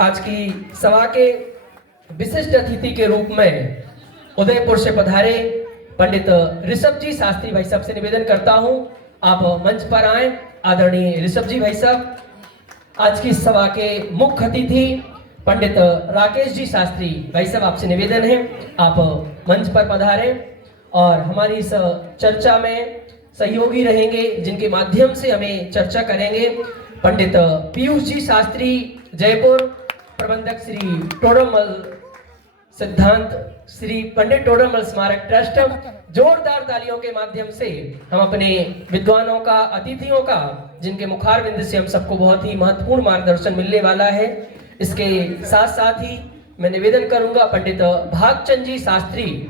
आज की सभा के विशिष्ट अतिथि के रूप में उदयपुर से पधारे पंडित ऋषभ जी शास्त्री भाई साहब से निवेदन करता हूं, आप मंच पर आए। आदरणीय ऋषभ जी भाई साहब, आज की सभा के मुख्य अतिथि पंडित राकेश जी शास्त्री भाई साहब, आपसे निवेदन है आप मंच पर पधारें और हमारी इस चर्चा में सहयोगी रहेंगे, जिनके माध्यम से हमें चर्चा करेंगे पंडित पीयूष जी शास्त्री जयपुर, प्रबंधक श्री टोडरमल सिद्धांत श्री पंडित टोडरमल स्मारक ट्रस्ट। जोरदार तालियों के माध्यम से हम अपने विद्वानों का, अतिथियों का, जिनके मुखार बिंद से हम सबको बहुत ही महत्वपूर्ण मार्गदर्शन मिलने वाला है, इसके साथ साथ ही मैं निवेदन करूंगा पंडित भागचंद जी शास्त्री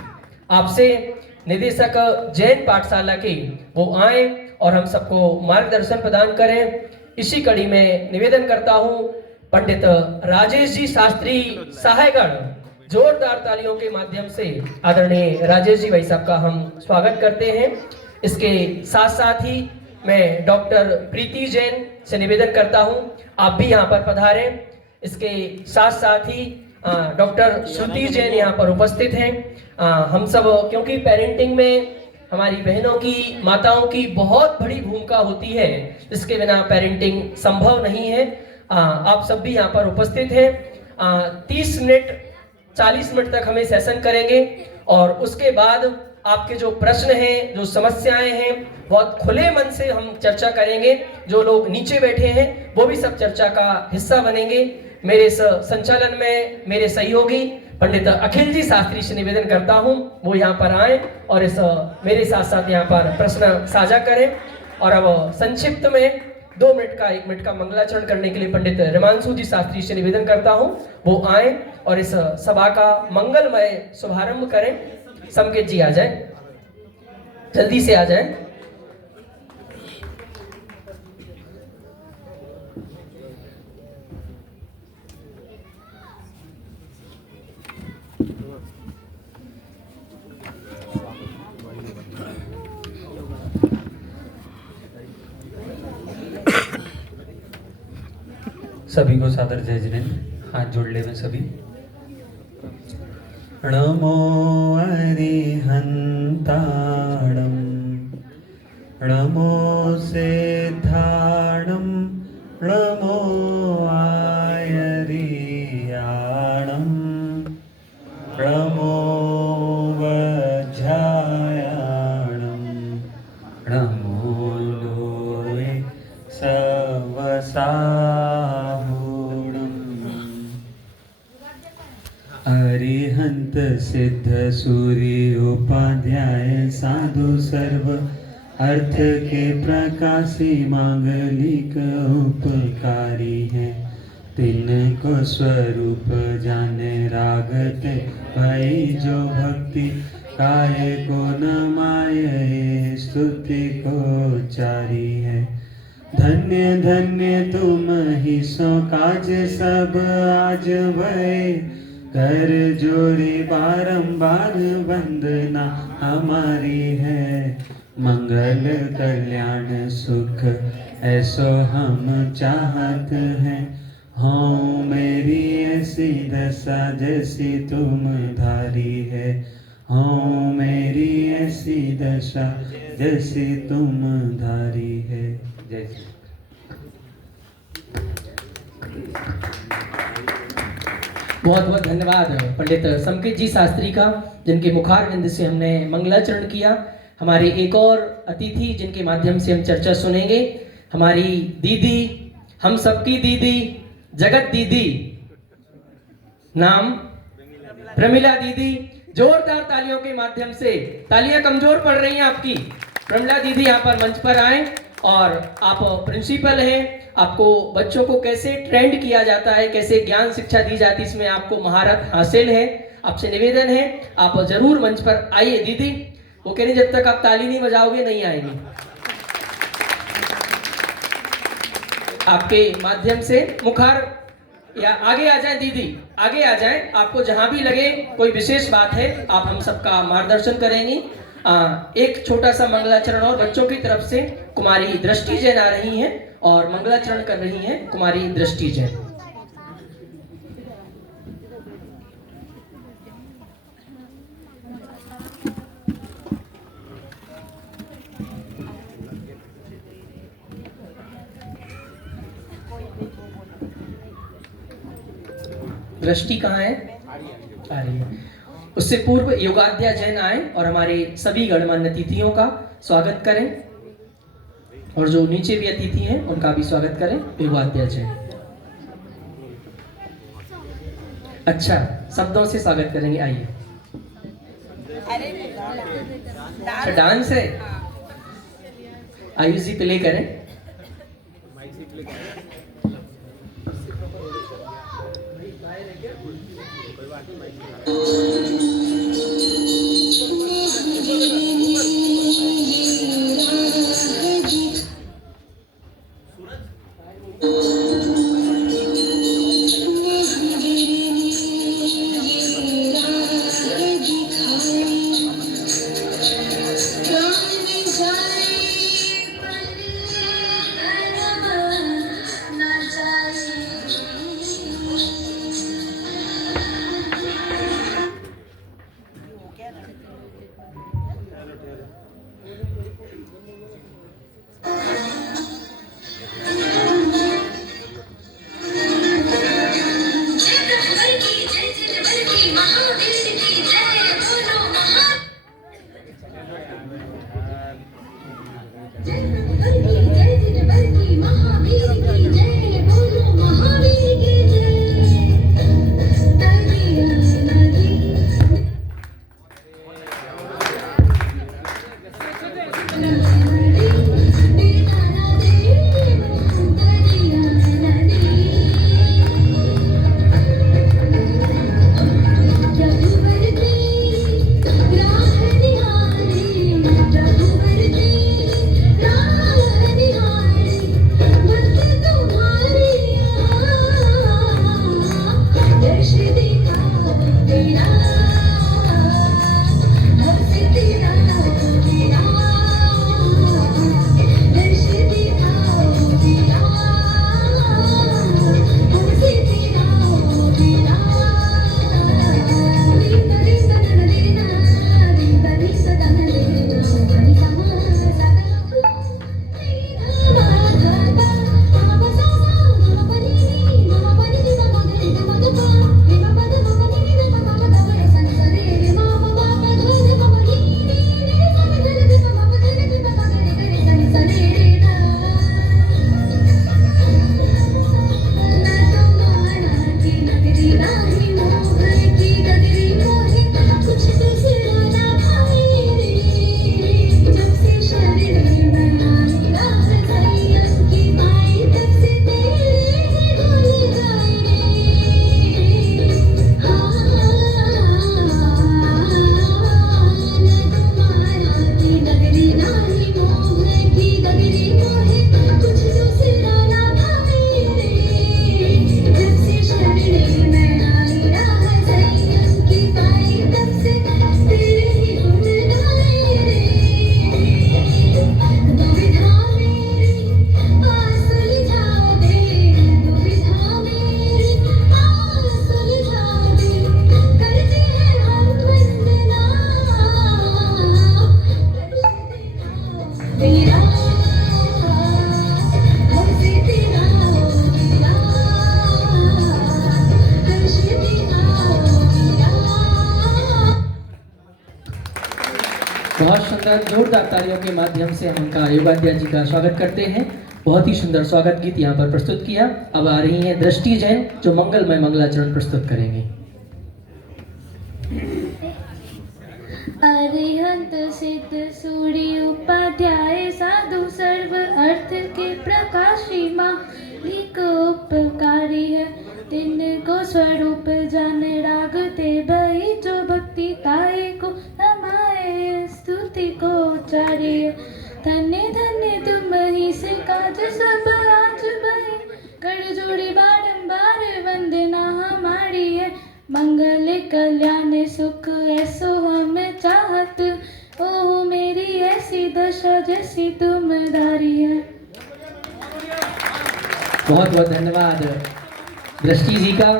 आपसे, निदेशक जैन पाठशाला के, वो आए और हम सबको मार्गदर्शन प्रदान करें। इसी कड़ी में निवेदन करता हूं पंडित राजेश जी शास्त्री सहायगढ़, जोरदार तालियों के माध्यम से आदरणीय राजेश जी भाई साहब का हम स्वागत करते हैं। इसके साथ साथ ही मैं डॉक्टर प्रीति जैन से निवेदन करता हूं, आप भी यहां पर पधारें। इसके साथ साथ ही डॉक्टर श्रुति जैन यहाँ पर उपस्थित हैं। हम सब, क्योंकि पेरेंटिंग में हमारी बहनों की, माताओं की बहुत बड़ी भूमिका होती है, इसके बिना पेरेंटिंग संभव नहीं है। आप सब भी यहाँ पर उपस्थित हैं। 30 मिनट 40 मिनट तक हमें सेशन करेंगे और उसके बाद आपके जो प्रश्न हैं, जो समस्याएं हैं, बहुत खुले मन से हम चर्चा करेंगे। जो लोग नीचे बैठे हैं वो भी सब चर्चा का हिस्सा बनेंगे। मेरे इस संचालन में मेरे सहयोगी पंडित अखिल जी शास्त्री से निवेदन करता हूं, वो यहाँ पर आए और इस मेरे साथ साथ यहाँ पर प्रश्न साझा करें। और अब संक्षिप्त में 2 मिनट का 1 मिनट का मंगलाचरण करने के लिए पंडित हिमांशु जी शास्त्री से निवेदन करता हूं, वो आए और इस सभा का मंगलमय शुभारंभ करें। संकेत जी आ जाए, जल्दी से आ जाए। सभी को सादर जय जिनेन्द्र, हाथ जोड़ ले में सभी। नमो अरिहंताणं, नमो सिद्धाणं, नमो आयरियाणं, नमो वज्रायाणं, नमो लोये अरिहंत सिद्ध सूर्य उपाध्याय साधु सर्व अर्थ के प्रकाशी मांगलिक उपकारी है। तिनको स्वरूप जाने रागते भाई जो भक्ति काय को नमाये स्तुति को चारी है। धन्य धन्य तुम ही सो काज सब आज भय, कर जोड़ी बारंबार वंदना हमारी है। मंगल कल्याण सुख ऐसो हम चाहत हैं, हाँ मेरी ऐसी दशा जैसी तुम धारी है। हाँ मेरी ऐसी दशा जैसी तुम धारी है। जय श्री। बहुत बहुत धन्यवाद पंडित संकेत जी शास्त्री का, जिनके मुखार बिंद से हमने मंगलाचरण किया। हमारे एक और अतिथि जिनके माध्यम से हम चर्चा सुनेंगे, हमारी दीदी, हम सबकी दीदी, जगत दीदी, नाम प्रमिला दीदी। जोरदार तालियों के माध्यम से, तालियां कमजोर पड़ रही हैं आपकी। प्रमिला दीदी यहाँ पर मंच पर आए और आप प्रिंसिपल हैं, आपको बच्चों को कैसे ट्रेंड किया जाता है, कैसे ज्ञान शिक्षा दी जाती है, इसमें आपको महारत हासिल है। आपसे निवेदन है आप जरूर मंच पर आइए। दीदी वो कह रही जब तक आप ताली नहीं बजाओगे नहीं आएंगी। आपके माध्यम से मुखार या आगे आ जाए दीदी, आगे आ जाए। आपको जहां भी लगे कोई विशेष बात है, आप हम सबका मार्गदर्शन करेंगी। एक छोटा सा मंगलाचरण और बच्चों की तरफ से कुमारी दृष्टि जैन आ रही हैं और मंगलाचरण कर रही हैं कुमारी दृष्टि जैन। दृष्टि कहाँ है? आ रही है। उससे पूर्व योगाध्या जैन आए और हमारे सभी गणमान्य अतिथियों का स्वागत करें, और जो नीचे भी अतिथि हैं उनका भी स्वागत करें। योगाध्या जैन। अच्छा, शब्दों से स्वागत करेंगे। आइए। अच्छा, डांस है। आयुष जी प्ले करें। बहुत सुंदर जोरदार तालियों के माध्यम से हम उनका योगाध्या जी का स्वागत करते हैं। बहुत ही सुंदर स्वागत गीत यहाँ पर प्रस्तुत किया। अब आ रही हैं दृष्टि जैन, जो मंगलमय मंगलाचरण प्रस्तुत करेंगे। अरिहंत सिद्ध सूर्य उपाध्याय साधु सर्व अर्थ के प्रकाशी मालिक उपकारी है। तिन को स्वरूप जान रागते भई, जो भक्ति ताए को नमाए स्तुति को उचारिए। धन्य धन्य तुम ही से काज सब आज भई, कर जोड़ी बारंबार वंदना हमारी है। मंगल कल्याण सुख ऐसो हम चाहत, ओ मेरी ऐसी दशा जैसी तुम धारी है। बहुत बहुत धन्यवाद दृष्टि जी का।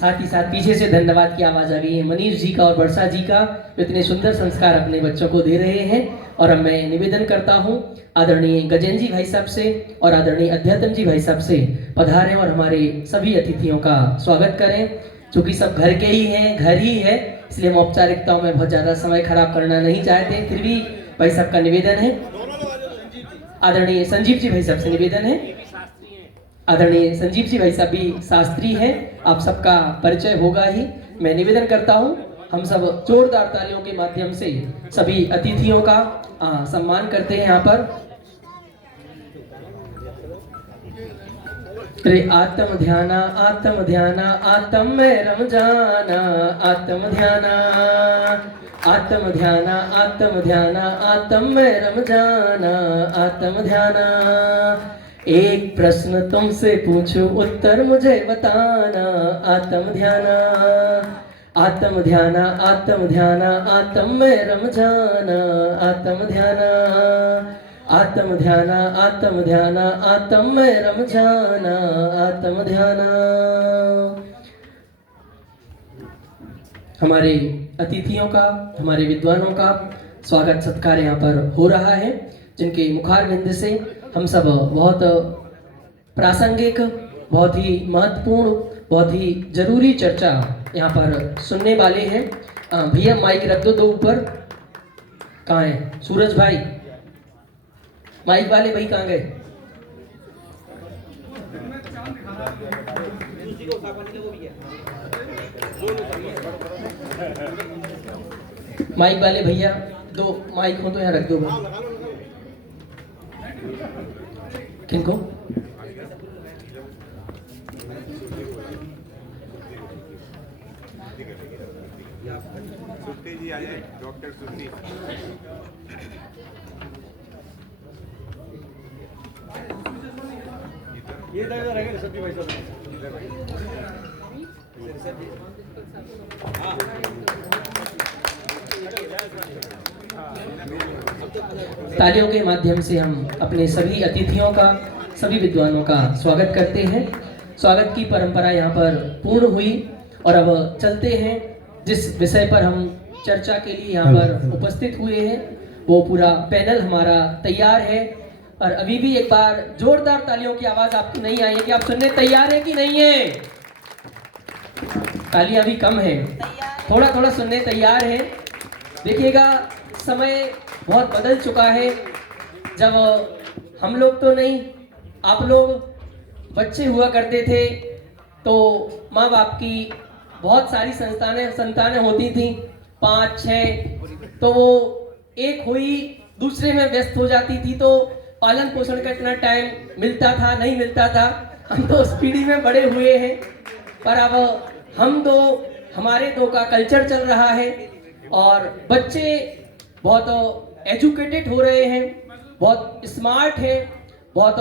साथ ही साथ पीछे से धन्यवाद की आवाज आ गई है मनीष जी का और वर्षा जी का, जो इतने सुंदर संस्कार अपने बच्चों को दे रहे हैं। और अब मैं निवेदन करता हूं आदरणीय गजेंद्र जी भाई साहब से और आदरणीय अध्यात्म जी भाई साहब से पधारें और हमारे सभी अतिथियों का स्वागत करें। चूंकि सब घर के ही हैं, घर ही है, इसलिए हम औपचारिकताओं में बहुत ज़्यादा समय खराब करना नहीं चाहते। फिर भी भाई साहब का निवेदन है, आदरणीय संजीव जी भाई साहब से निवेदन है, आदरणीय संजीव जी भाई साहब भी शास्त्री हैं, आप सबका परिचय होगा ही। मैं निवेदन करता हूं, हम सब जोरदार तालियों के माध्यम से सभी अतिथियों का सम्मान करते हैं यहाँ पर। रे आत्म ध्याना आत्म में रम जाना, आत्म ध्याना आत्म में रम जाना, आत्म ध्याना। एक प्रश्न तुमसे पूछूं उत्तर मुझे बताना, आत्म ध्याना आत्म में रम जाना, आत्म ध्याना आत्म में रम जाना, आत्म ध्याना। हमारे अतिथियों का, हमारे विद्वानों का स्वागत सत्कार यहाँ पर हो रहा है, जिनके मुखारविंद से हम सब बहुत प्रासंगिक, बहुत ही महत्वपूर्ण, बहुत ही जरूरी चर्चा यहाँ पर सुनने वाले हैं। भैया माइक रख दो ऊपर। कहाँ है सूरज भाई? माइक वाले भाई कहाँ गए? माइक वाले भैया, दो माइक हो तो यहाँ रख दो। किनको? सुट्टी जी आ जाए, डॉक्टर सुट्टी। ये इधर रहेंगे सब्जी भाई साहब। तालियों के माध्यम से हम अपने सभी अतिथियों का, सभी विद्वानों का स्वागत करते हैं। स्वागत की परंपरा यहाँ पर पूर्ण हुई और अब चलते हैं जिस विषय पर हम चर्चा के लिए यहाँ पर उपस्थित हुए हैं, वो पूरा पैनल हमारा तैयार है। और अभी भी एक बार जोरदार तालियों की आवाज आपकी नहीं आई है कि आप सुनने तैयार है कि नहीं है? तालियां भी कम है, थोड़ा थोड़ा सुनने तैयार है। देखिएगा, समय बहुत बदल चुका है। जब हम लोग तो नहीं, आप लोग बच्चे हुआ करते थे तो माँ बाप की बहुत सारी संतानें होती थी, 5-6, तो वो एक हुई दूसरे में व्यस्त हो जाती थी, तो पालन पोषण का इतना टाइम मिलता था नहीं मिलता था। हम तो उस पीढ़ी में बड़े हुए हैं, पर अब हम दो, हमारे दो का कल्चर चल रहा है और बच्चे बहुत एजुकेटेड हो रहे हैं, बहुत स्मार्ट है, बहुत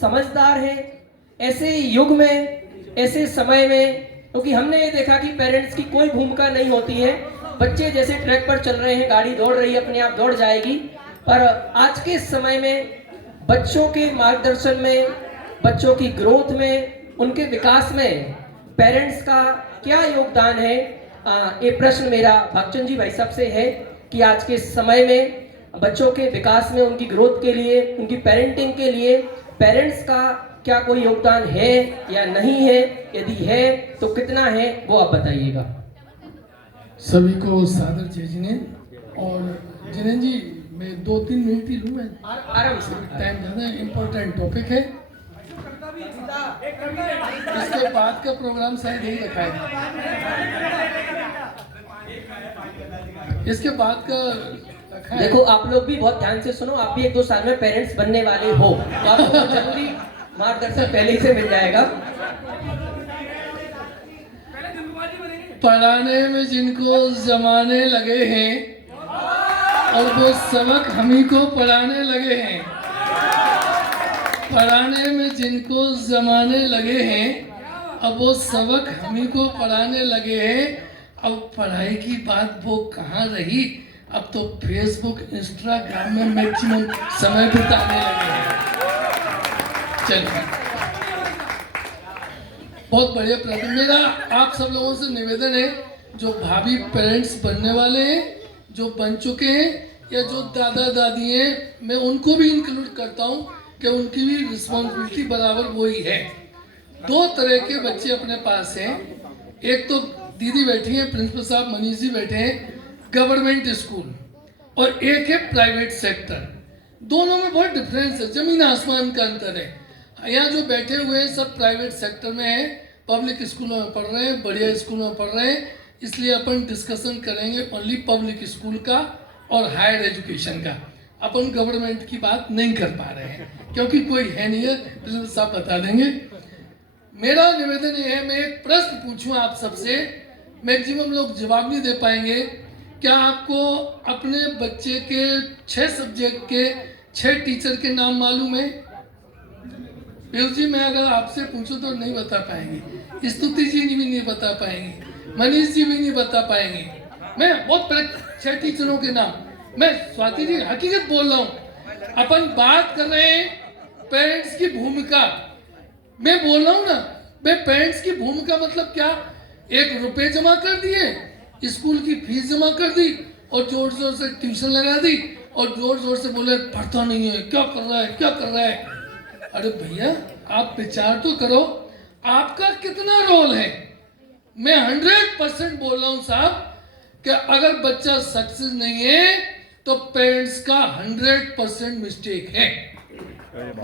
समझदार है। ऐसे युग में, ऐसे समय में, क्योंकि हमने ये देखा कि पेरेंट्स की कोई भूमिका नहीं होती है। बच्चे जैसे ट्रैक पर चल रहे हैं, गाड़ी दौड़ रही है, अपने आप दौड़ जाएगी। पर आज के समय में बच्चों के मार्गदर्शन में, बच्चों की ग्रोथ में, उनके विकास में पेरेंट्स का क्या योगदान है? ये प्रश्न मेरा भागचंद जी भाई साहब से है कि आज के समय में बच्चों के विकास में, उनकी ग्रोथ के लिए, उनकी पेरेंटिंग के लिए पेरेंट्स का क्या कोई योगदान है या नहीं है? यदि है तो कितना है, वो आप बताइएगा। सभी को सादर जय जिनेंद्र। और जिनेंद्र जी, मैं 2-3 मिनट ही लूँ, आराम से, टाइम ज़्यादा इम्पोर्टेंट टॉपिक है। इसके बाद का प्रोग्राम शायद यही रखाएगा। इसके बाद का रखा है। देखो, आप लोग भी बहुत ध्यान से सुनो, आप भी 1-2 साल में पेरेंट्स बनने वाले हो, तो आपको जरूरी मार्गदर्शन पहले ही से मिल जाएगा। पढ़ाने में जिनको जमाने लगे हैं और वो सबक हम ही को पढ़ाने लगे हैं, पढ़ाने में जिनको जमाने लगे हैं, अब वो सबक हम ही को पढ़ाने लगे हैं। अब पढ़ाई की बात वो कहाँ रही, अब तो फेसबुक, इंस्टाग्राम में मैक्सिमम समय बिताने लगे हैं। चलिए, बहुत बढ़िया प्रश्न। मेरा आप सब लोगों से निवेदन है, जो भाभी पेरेंट्स बनने वाले हैं, जो बन चुके हैं, या जो दादा दादी हैं, मैं उनको भी इंक्लूड करता हूं कि उनकी भी रिस्पॉन्सिबिलिटी बराबर वही है। 2 तरह के बच्चे अपने पास हैं। एक तो दीदी बैठी हैं, प्रिंसिपल साहब मनीष जी बैठे हैं, गवर्नमेंट स्कूल, और एक है प्राइवेट सेक्टर। दोनों में बहुत डिफरेंस है, जमीन आसमान का अंतर है। यहाँ जो बैठे हुए हैं सब प्राइवेट सेक्टर में हैं, पब्लिक स्कूलों में पढ़ रहे हैं, बढ़िया स्कूलों में पढ़ रहे हैं, इसलिए अपन डिस्कशन करेंगे ओनली पब्लिक स्कूल का और हायर एजुकेशन का। अपन गवर्नमेंट की बात नहीं कर पा रहे हैं क्योंकि कोई है नहीं है, प्रिंसिपल साहब बता देंगे। मेरा निवेदन ये है, मैं एक प्रश्न पूछूं आप सबसे, मैक्सिमम लोग जवाब नहीं दे पाएंगे। क्या आपको अपने बच्चे के 6 सब्जेक्ट के 6 टीचर के नाम मालूम है? पीयूष जी, मैं अगर आपसे पूछूं तो नहीं बता पाएंगे, स्तुति जी भी नहीं बता पाएंगे, मनीष जी भी नहीं बता पाएंगे। मैं बहुत 6 टीचरों के नाम, मैं स्वाति जी हकीकत बोल रहा हूँ। अपन बात कर रहे हैं पेरेंट्स की भूमिका, मैं बोल रहा हूँ ना, मैं पेरेंट्स की भूमिका मतलब क्या, 1 रुपए जमा कर दिए, स्कूल की फीस जमा कर दी और जोर जोर से ट्यूशन लगा दी और जोर जोर से बोले पढ़ता नहीं है, क्या कर रहा है, क्या कर रहा है। अरे भैया, आप विचार तो करो, आपका कितना रोल है। मैं 100% बोल रहा हूँ साहब कि अगर बच्चा सक्सेस नहीं है तो पेरेंट्स का 100% मिस्टेक है।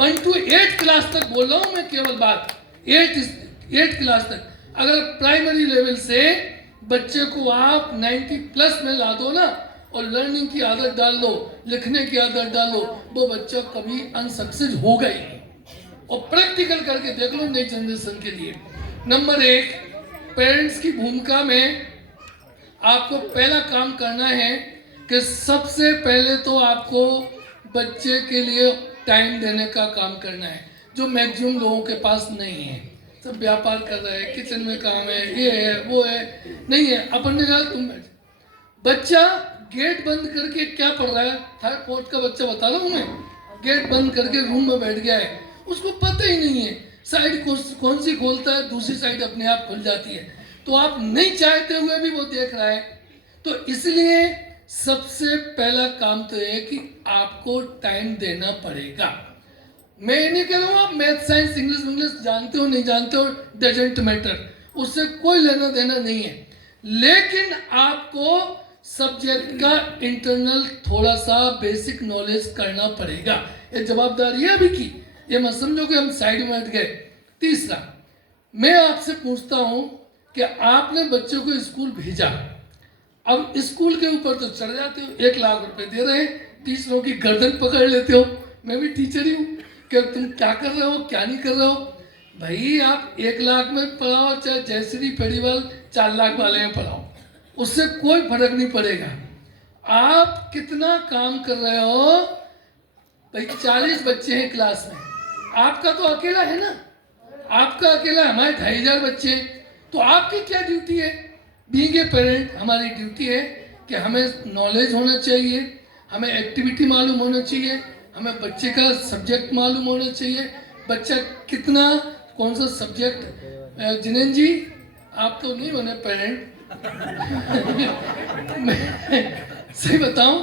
1 to 8 क्लास तक बोल रहा हूँ मैं, केवल बात 8 क्लास तक। अगर प्राइमरी लेवल से बच्चे को आप 90+ में ला दो ना और लर्निंग की आदत डाल दो, लिखने की आदत डालो, वो बच्चा कभी अनसक्सेस होगा ही नहीं। और प्रैक्टिकल करके देख लो नई जनरेशन के लिए। नंबर 1, पेरेंट्स की भूमिका में आपको पहला काम करना है कि सबसे पहले तो आपको बच्चे के लिए टाइम देने का काम करना है, जो मैक्सिमम लोगों के पास नहीं है। सब व्यापार कर रहे हैं, किचन में काम है, ये है वो है, नहीं है। अपन ने कहा तुम बच्चा गेट बंद करके क्या पढ़ रहा है, 3rd 4th का बच्चा बता रहा हूँ मैं, गेट बंद करके रूम में बैठ गया है, उसको पता ही नहीं है साइड कौन सी खोलता है, दूसरी साइड अपने आप खुल जाती है, तो आप नहीं चाहते हुए भी वो देख रहा है। तो इसलिए सबसे पहला काम तो है कि आपको टाइम देना पड़ेगा। मैं ये नहीं कह रहा हूँ आप मैथ साइंस इंग्लिश जानते हो नहीं जानते हो, डजंट मैटर, उससे कोई लेना देना नहीं है, लेकिन आपको सब्जेक्ट का इंटरनल थोड़ा सा बेसिक नॉलेज करना पड़ेगा। ये जवाबदारी है अभी की, ये मत समझो कि हम साइड में हट गए। तीसरा, मैं आपसे पूछता हूं कि आपने बच्चों को स्कूल भेजा, अब स्कूल के ऊपर तो चढ़ जाते हो, 1 लाख रुपए दे रहे हैं, टीचरों की गर्दन पकड़ लेते हो। मैं भी टीचर ही हूँ कि तुम क्या कर रहे हो, क्या नहीं कर रहे हो। भाई आप 1 लाख में पढ़ाओ, चाहे जयश्री पेड़ीवाल 4 लाख वाले में पढ़ाओ, उससे कोई फर्क नहीं पड़ेगा। आप कितना काम कर रहे हो भाई, 40 बच्चे हैं क्लास में, आपका तो अकेला है ना, आपका अकेला, हमारे 2500 बच्चे हैं, तो आपकी क्या ड्यूटी है? बीइंग ए पेरेंट हमारी ड्यूटी है कि हमें नॉलेज होना चाहिए, हमें एक्टिविटी मालूम होना चाहिए, हमें बच्चे का सब्जेक्ट मालूम होना चाहिए, बच्चा कितना कौन सा सब्जेक्ट। जिनेन जी, आप तो नहीं बने पेरेंट सही बताऊं,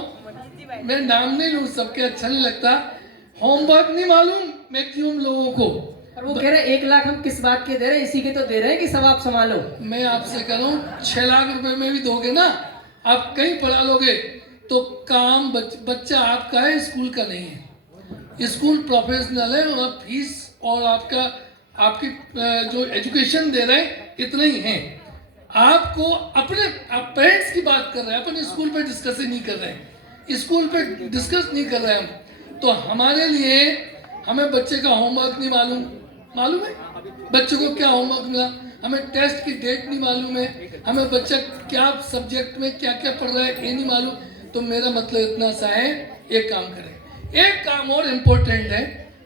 मैं नाम नहीं लूँ, सबके अच्छा नहीं लगता, होमवर्क नहीं मालूम मैक्सिमम लोगों को। और वो कह रहे 1 लाख हम किस बात के दे रहे हैं, इसी के तो दे रहे हैं कि सब आप संभालो। मैं आपसे कह रहा हूँ 6 लाख रुपए में भी दोगे ना, आप कहीं पढ़ा लोगे तो काम बच्चा आपका है, स्कूल का नहीं है। स्कूल प्रोफेशनल है, वहाँ फीस और आपकी जो एजुकेशन दे रहे हैं इतना ही है। आपको आप पेरेंट्स की बात कर रहे हैं, अपन स्कूल पे डिस्कस ही नहीं कर रहे हैं, स्कूल पे डिस्कस नहीं कर रहे हैं हम। तो हमारे लिए हमें बच्चे का होमवर्क नहीं मालूम है, बच्चे को क्या होमवर्क मिला, हमें टेस्ट की डेट नहीं मालूम है, हमें बच्चा क्या सब्जेक्ट में क्या क्या पढ़ रहा है ये नहीं मालूम। तो मेरा मतलब इतना सा है, एक काम करें। एक काम और इम्पोर्टेंट है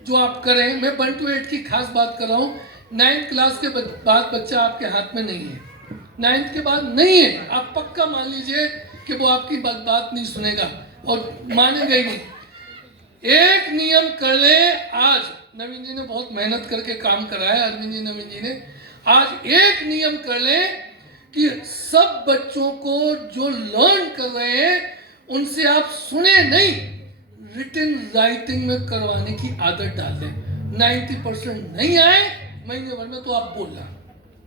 जो आप करें, मैं 1 to 8 की खास बात कर रहा हूँ। 9th क्लास के बाद बच्चा आपके हाथ में नहीं है, 9th के बाद नहीं है, आप पक्का मान लीजिए कि वो आपकी बात नहीं सुनेगा और मानेगा ही नहीं। एक नियम कर ले, आज नवीन जी ने बहुत मेहनत करके काम कराया, अरविंद जी नवीन जी ने, आज एक नियम कर ले कि सब बच्चों को जो लर्न कर रहे हैं उनसे आप सुने नहीं, रिटन राइटिंग में करवाने की आदत डाल दें। 90% नहीं आए महीने भर में तो आप बोलना,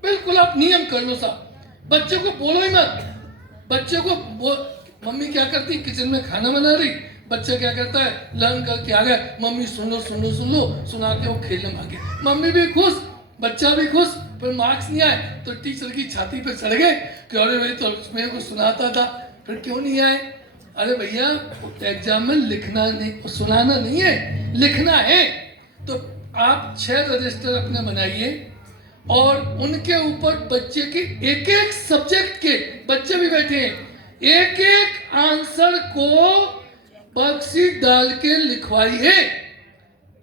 बिल्कुल आप नियम कर लो साहब। बच्चे को बोलो ही मत। बच्चे को मम्मी क्या करती, किचन में खाना बना रही, बच्चा क्या करता है, लर्न करके आ गया, मम्मी सुन लो सुना के वो खेलने भागे। मम्मी भी खुश, बच्चा भी खुश, पर मार्क्स नहीं आए तो टीचर की छाती पे चढ़ गए कि अरे भाई तो मेरे को सुनाता था, फिर क्यों नहीं आए? अरे भैया एग्जाम में लिखना नहीं, सुनाना नहीं है, लिखना है। तो आप 6 रजिस्टर अपने बनाइए और उनके ऊपर बच्चे के एक सब्जेक्ट के बच्चे भी बैठे हैं, एक आंसर को वर्कशीट डाल के लिखवाइए।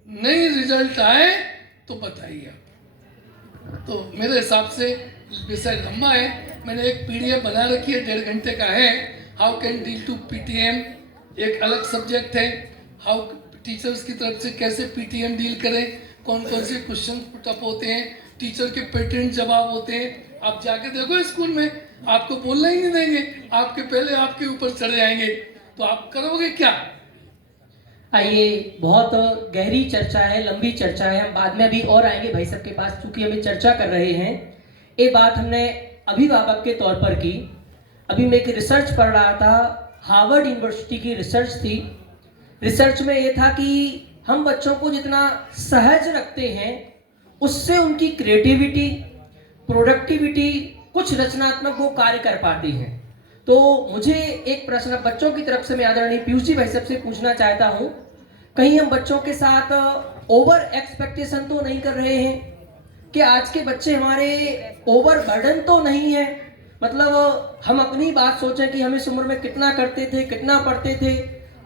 नई रिजल्ट आए तो बताइए। तो मेरे हिसाब से विषय लंबा है, मैंने एक पीडीएफ बना रखी है, 1.5 घंटे का है। How can deal to PTM एक अलग सब्जेक्ट है, हाउ टीचर्स की तरफ से कैसे पीटीएम डील करें, कौन कौन से क्वेश्चन पुटअप होते हैं, टीचर के पेटेंट जवाब होते हैं। आप जाके देखो स्कूल में, आपको बोलना ही नहीं देंगे, आपके पहले आपके ऊपर चढ़ जाएंगे, तो आप करोगे क्या? आइए, बहुत गहरी चर्चा है, लंबी चर्चा है, हम बाद में अभी और आएंगे भाई साहब के पास, चूंकि हमें चर्चा कर रहे हैं। ये बात हमने अभिभावक के तौर पर की। अभी मैं एक रिसर्च पढ़ रहा था, हार्वर्ड यूनिवर्सिटी की रिसर्च थी। रिसर्च में ये था कि हम बच्चों को जितना सहज रखते हैं उससे उनकी क्रिएटिविटी, प्रोडक्टिविटी, कुछ रचनात्मक वो कार्य कर पाती हैं। तो मुझे एक प्रश्न बच्चों की तरफ से मैं आदरणीय पीयूष जी भाई साहब से पूछना चाहता हूँ, कहीं हम बच्चों के साथ ओवर एक्सपेक्टेशन तो नहीं कर रहे हैं कि आज के बच्चे हमारे ओवर बर्डन तो नहीं है? मतलब हम अपनी बात सोचें कि हम इस उम्र में कितना करते थे, कितना पढ़ते थे,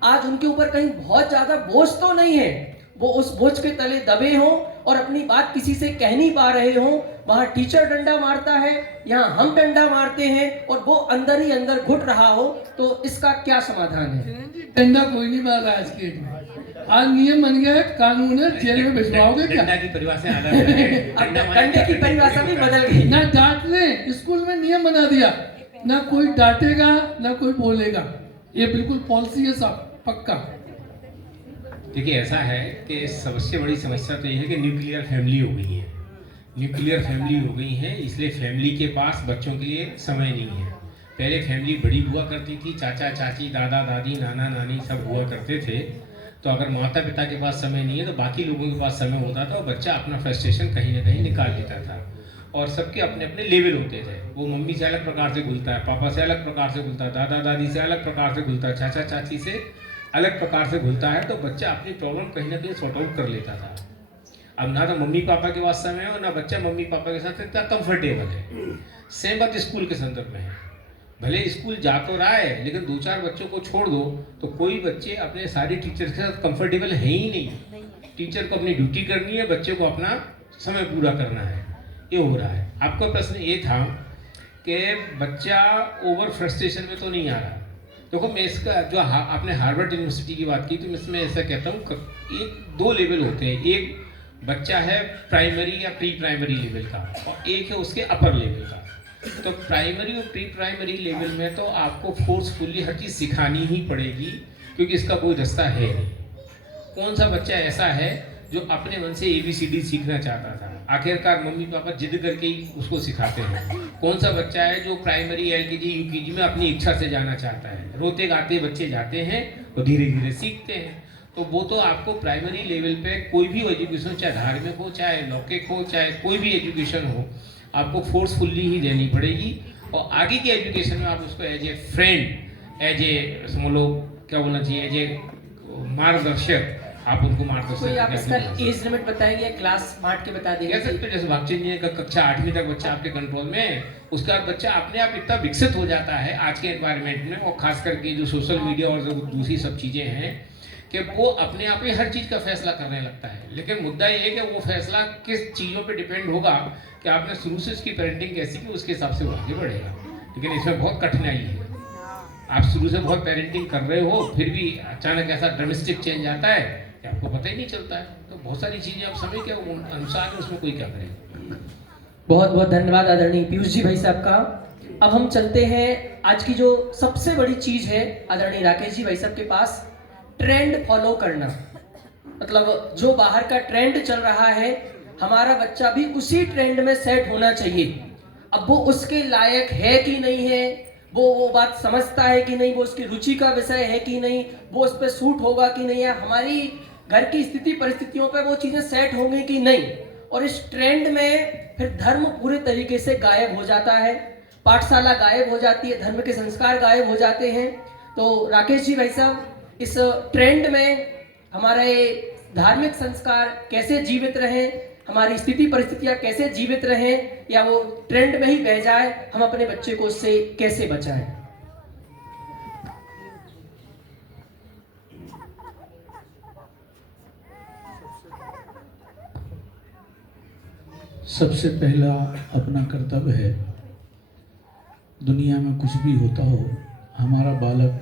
आज उनके ऊपर कहीं बहुत ज्यादा बोझ तो नहीं है, वो उस बोझ के तले दबे हों और अपनी बात किसी से कह नहीं पा रहे हों। वहां टीचर डंडा मारता है, यहाँ हम डंडा मारते हैं और वो अंदर ही अंदर घुट रहा हो, तो इसका क्या समाधान है? डंडा कोई नहीं मार रहा आज के डेट में, आज नियम बन गया है, कानून है, जेल में भिजवाओगे क्या? डंडा की परिभाषा अलग है। डंडे की परिभाषा भी बदल गई। ना डांटने, स्कूल में नियम बना दिया, ना कोई डांटेगा ना कोई बोलेगा, ये बिल्कुल पॉलिसी है साहब, पक्का। देखिए ऐसा है कि सबसे बड़ी समस्या तो ये है कि न्यूक्लियर फैमिली हो गई है, न्यूक्लियर फैमिली हो गई है, इसलिए फैमिली के पास बच्चों के लिए समय नहीं है। पहले फैमिली बड़ी हुआ करती थी, चाचा चाची, दादा दादी, नाना नानी सब हुआ करते थे, तो अगर माता पिता के पास समय नहीं है तो बाकी लोगों के पास समय होता था और बच्चा अपना फ्रस्ट्रेशन कहीं ना कहीं निकाल देता था। और सबके अपने अपने लेवल होते थे, वो मम्मी से अलग प्रकार से घुलता है, पापा से अलग प्रकार से घुलता है, दादा दादी से अलग प्रकार से घुलता है, चाचा चाची से अलग प्रकार से घुलता है, तो बच्चा अपनी प्रॉब्लम कहीं ना कहीं सॉर्ट आउट कर लेता था। अब ना तो मम्मी पापा के पास समय है और ना बच्चा मम्मी पापा के साथ इतना कंफर्टेबल है। सेम बात स्कूल के संदर्भ में है, भले स्कूल जा तो रहा है लेकिन 2-4 बच्चों को छोड़ दो तो कोई बच्चे अपने सारे टीचर के साथ कंफर्टेबल है ही नहीं। टीचर को अपनी ड्यूटी करनी है, बच्चे को अपना समय पूरा करना है, ये हो रहा है। आपका प्रश्न ये था कि बच्चा ओवर फ्रस्ट्रेशन में तो नहीं आ रहा। देखो मैं इसका जो आपने हार्वर्ड यूनिवर्सिटी की बात की तो इसमें ऐसा कहता हूँ, एक 2 लेवल होते हैं, एक बच्चा है प्राइमरी या प्री प्राइमरी लेवल का और एक है उसके अपर लेवल का। तो प्राइमरी और प्री प्राइमरी लेवल में तो आपको फोर्सफुली हर चीज़ सिखानी ही पड़ेगी, क्योंकि इसका कोई रास्ता है नहीं। कौन सा बच्चा ऐसा है जो अपने मन से ABCD सीखना चाहता था, आखिरकार मम्मी पापा जिद करके ही उसको सिखाते हैं। कौन सा बच्चा है जो प्राइमरी LKG UKG में अपनी इच्छा से जाना चाहता है, रोते गाते बच्चे जाते हैं और धीरे धीरे सीखते हैं। तो वो तो आपको प्राइमरी लेवल पे कोई भी एजुकेशन, चाहे धार्मिक हो, चाहे लौकिक हो, चाहे कोई भी एजुकेशन हो, आपको फोर्सफुल्ली ही देनी पड़ेगी। और आगे की एजुकेशन में आप उसको as a friend, as a समझ लो क्या बोलना चाहिए, एज ए मार्गदर्शक आप उनको मार्गदर्शन। कोई आप इसका एज लिमिट बताएंगे, क्लास बांट के बता देंगे? कह सकते हो जैसे भागचंद जी का कक्षा 8वीं तक बच्चा आपके कंट्रोल में, उसके बाद बच्चा अपने आप इतना विकसित हो जाता है आज के एनवायरनमेंट में, और खास करके जो सोशल मीडिया और जो दूसरी सब चीज़ें हैं, कि वो अपने आप ही हर चीज़ का फैसला करने लगता है। लेकिन मुद्दा ये है कि वो फैसला किस चीज़ों पे डिपेंड होगा कि आपने शुरू से उसकी पेरेंटिंग कैसी की, उसके हिसाब से वो आगे बढ़ेगा। लेकिन इसमें बहुत कठिनाई है, आप शुरू से बहुत पेरेंटिंग कर रहे हो फिर भी अचानक ऐसा ड्रामेटिक चेंज आता है कि आपको पता ही नहीं चलता है। तो बहुत सारी चीज़ें आप समय के अनुसार है, उसमें कोई क्या करेगा। बहुत बहुत धन्यवाद आदरणीय पीयूष जी भाई साहब का। अब हम चलते हैं आज की जो सबसे बड़ी चीज़ है आदरणीय राकेश जी भाई साहब के पास, ट्रेंड फॉलो करना। मतलब जो बाहर का ट्रेंड चल रहा है, हमारा बच्चा भी उसी ट्रेंड में सेट होना चाहिए। अब वो उसके लायक है कि नहीं है, वो बात समझता है कि नहीं, वो उसकी रुचि का विषय है कि नहीं, वो उस पर सूट होगा कि नहीं, है हमारी घर की स्थिति परिस्थितियों पे वो चीज़ें सेट होंगी कि नहीं। और इस ट्रेंड में फिर धर्म पूरे तरीके से गायब हो जाता है, पाठशाला गायब हो जाती है, धर्म के संस्कार गायब हो जाते हैं। तो राकेश जी भाई साहब, इस ट्रेंड में हमारे धार्मिक संस्कार कैसे जीवित रहें, हमारी स्थिति परिस्थितियाँ कैसे जीवित रहें, या वो ट्रेंड में ही बह जाए, हम अपने बच्चे को उससे कैसे बचाएं? सबसे पहला अपना कर्तव्य है, दुनिया में कुछ भी होता हो, हमारा बालक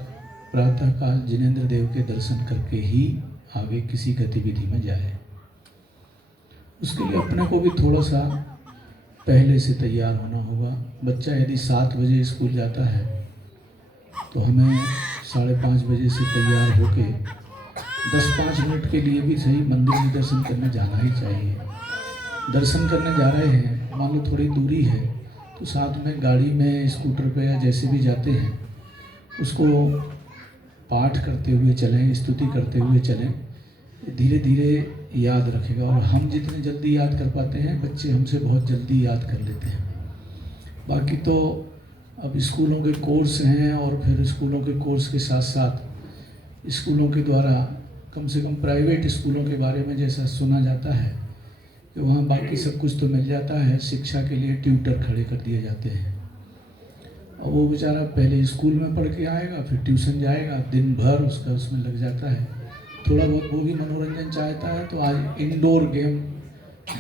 प्रातःकाल जिनेंद्र देव के दर्शन करके ही आगे किसी गतिविधि में जाए। उसके लिए अपने को भी थोड़ा सा पहले से तैयार होना होगा। बच्चा यदि 7 बजे स्कूल जाता है तो हमें 5:30 बजे से तैयार होके 10-5 मिनट के लिए भी सही मंदिर में दर्शन करने जाना ही चाहिए। दर्शन करने जा रहे हैं, मान लो थोड़ी दूरी है, तो साथ में गाड़ी में, स्कूटर पे या जैसे भी जाते हैं, उसको पाठ करते हुए चलें, स्तुति करते हुए चलें। धीरे धीरे याद रखेगा। और हम जितने जल्दी याद कर पाते हैं, बच्चे हमसे बहुत जल्दी याद कर लेते हैं। बाकी तो अब स्कूलों के कोर्स हैं, और फिर स्कूलों के कोर्स के साथ साथ स्कूलों के द्वारा, कम से कम प्राइवेट स्कूलों के बारे में जैसा सुना जाता है कि वहाँ बाकी सब कुछ तो मिल जाता है, शिक्षा के लिए ट्यूटर खड़े कर दिए जाते हैं। और वो बेचारा पहले स्कूल में पढ़ के आएगा, फिर ट्यूशन जाएगा, दिन भर उसका उसमें लग जाता है। थोड़ा बहुत वो भी मनोरंजन चाहता है, तो आज इंडोर गेम,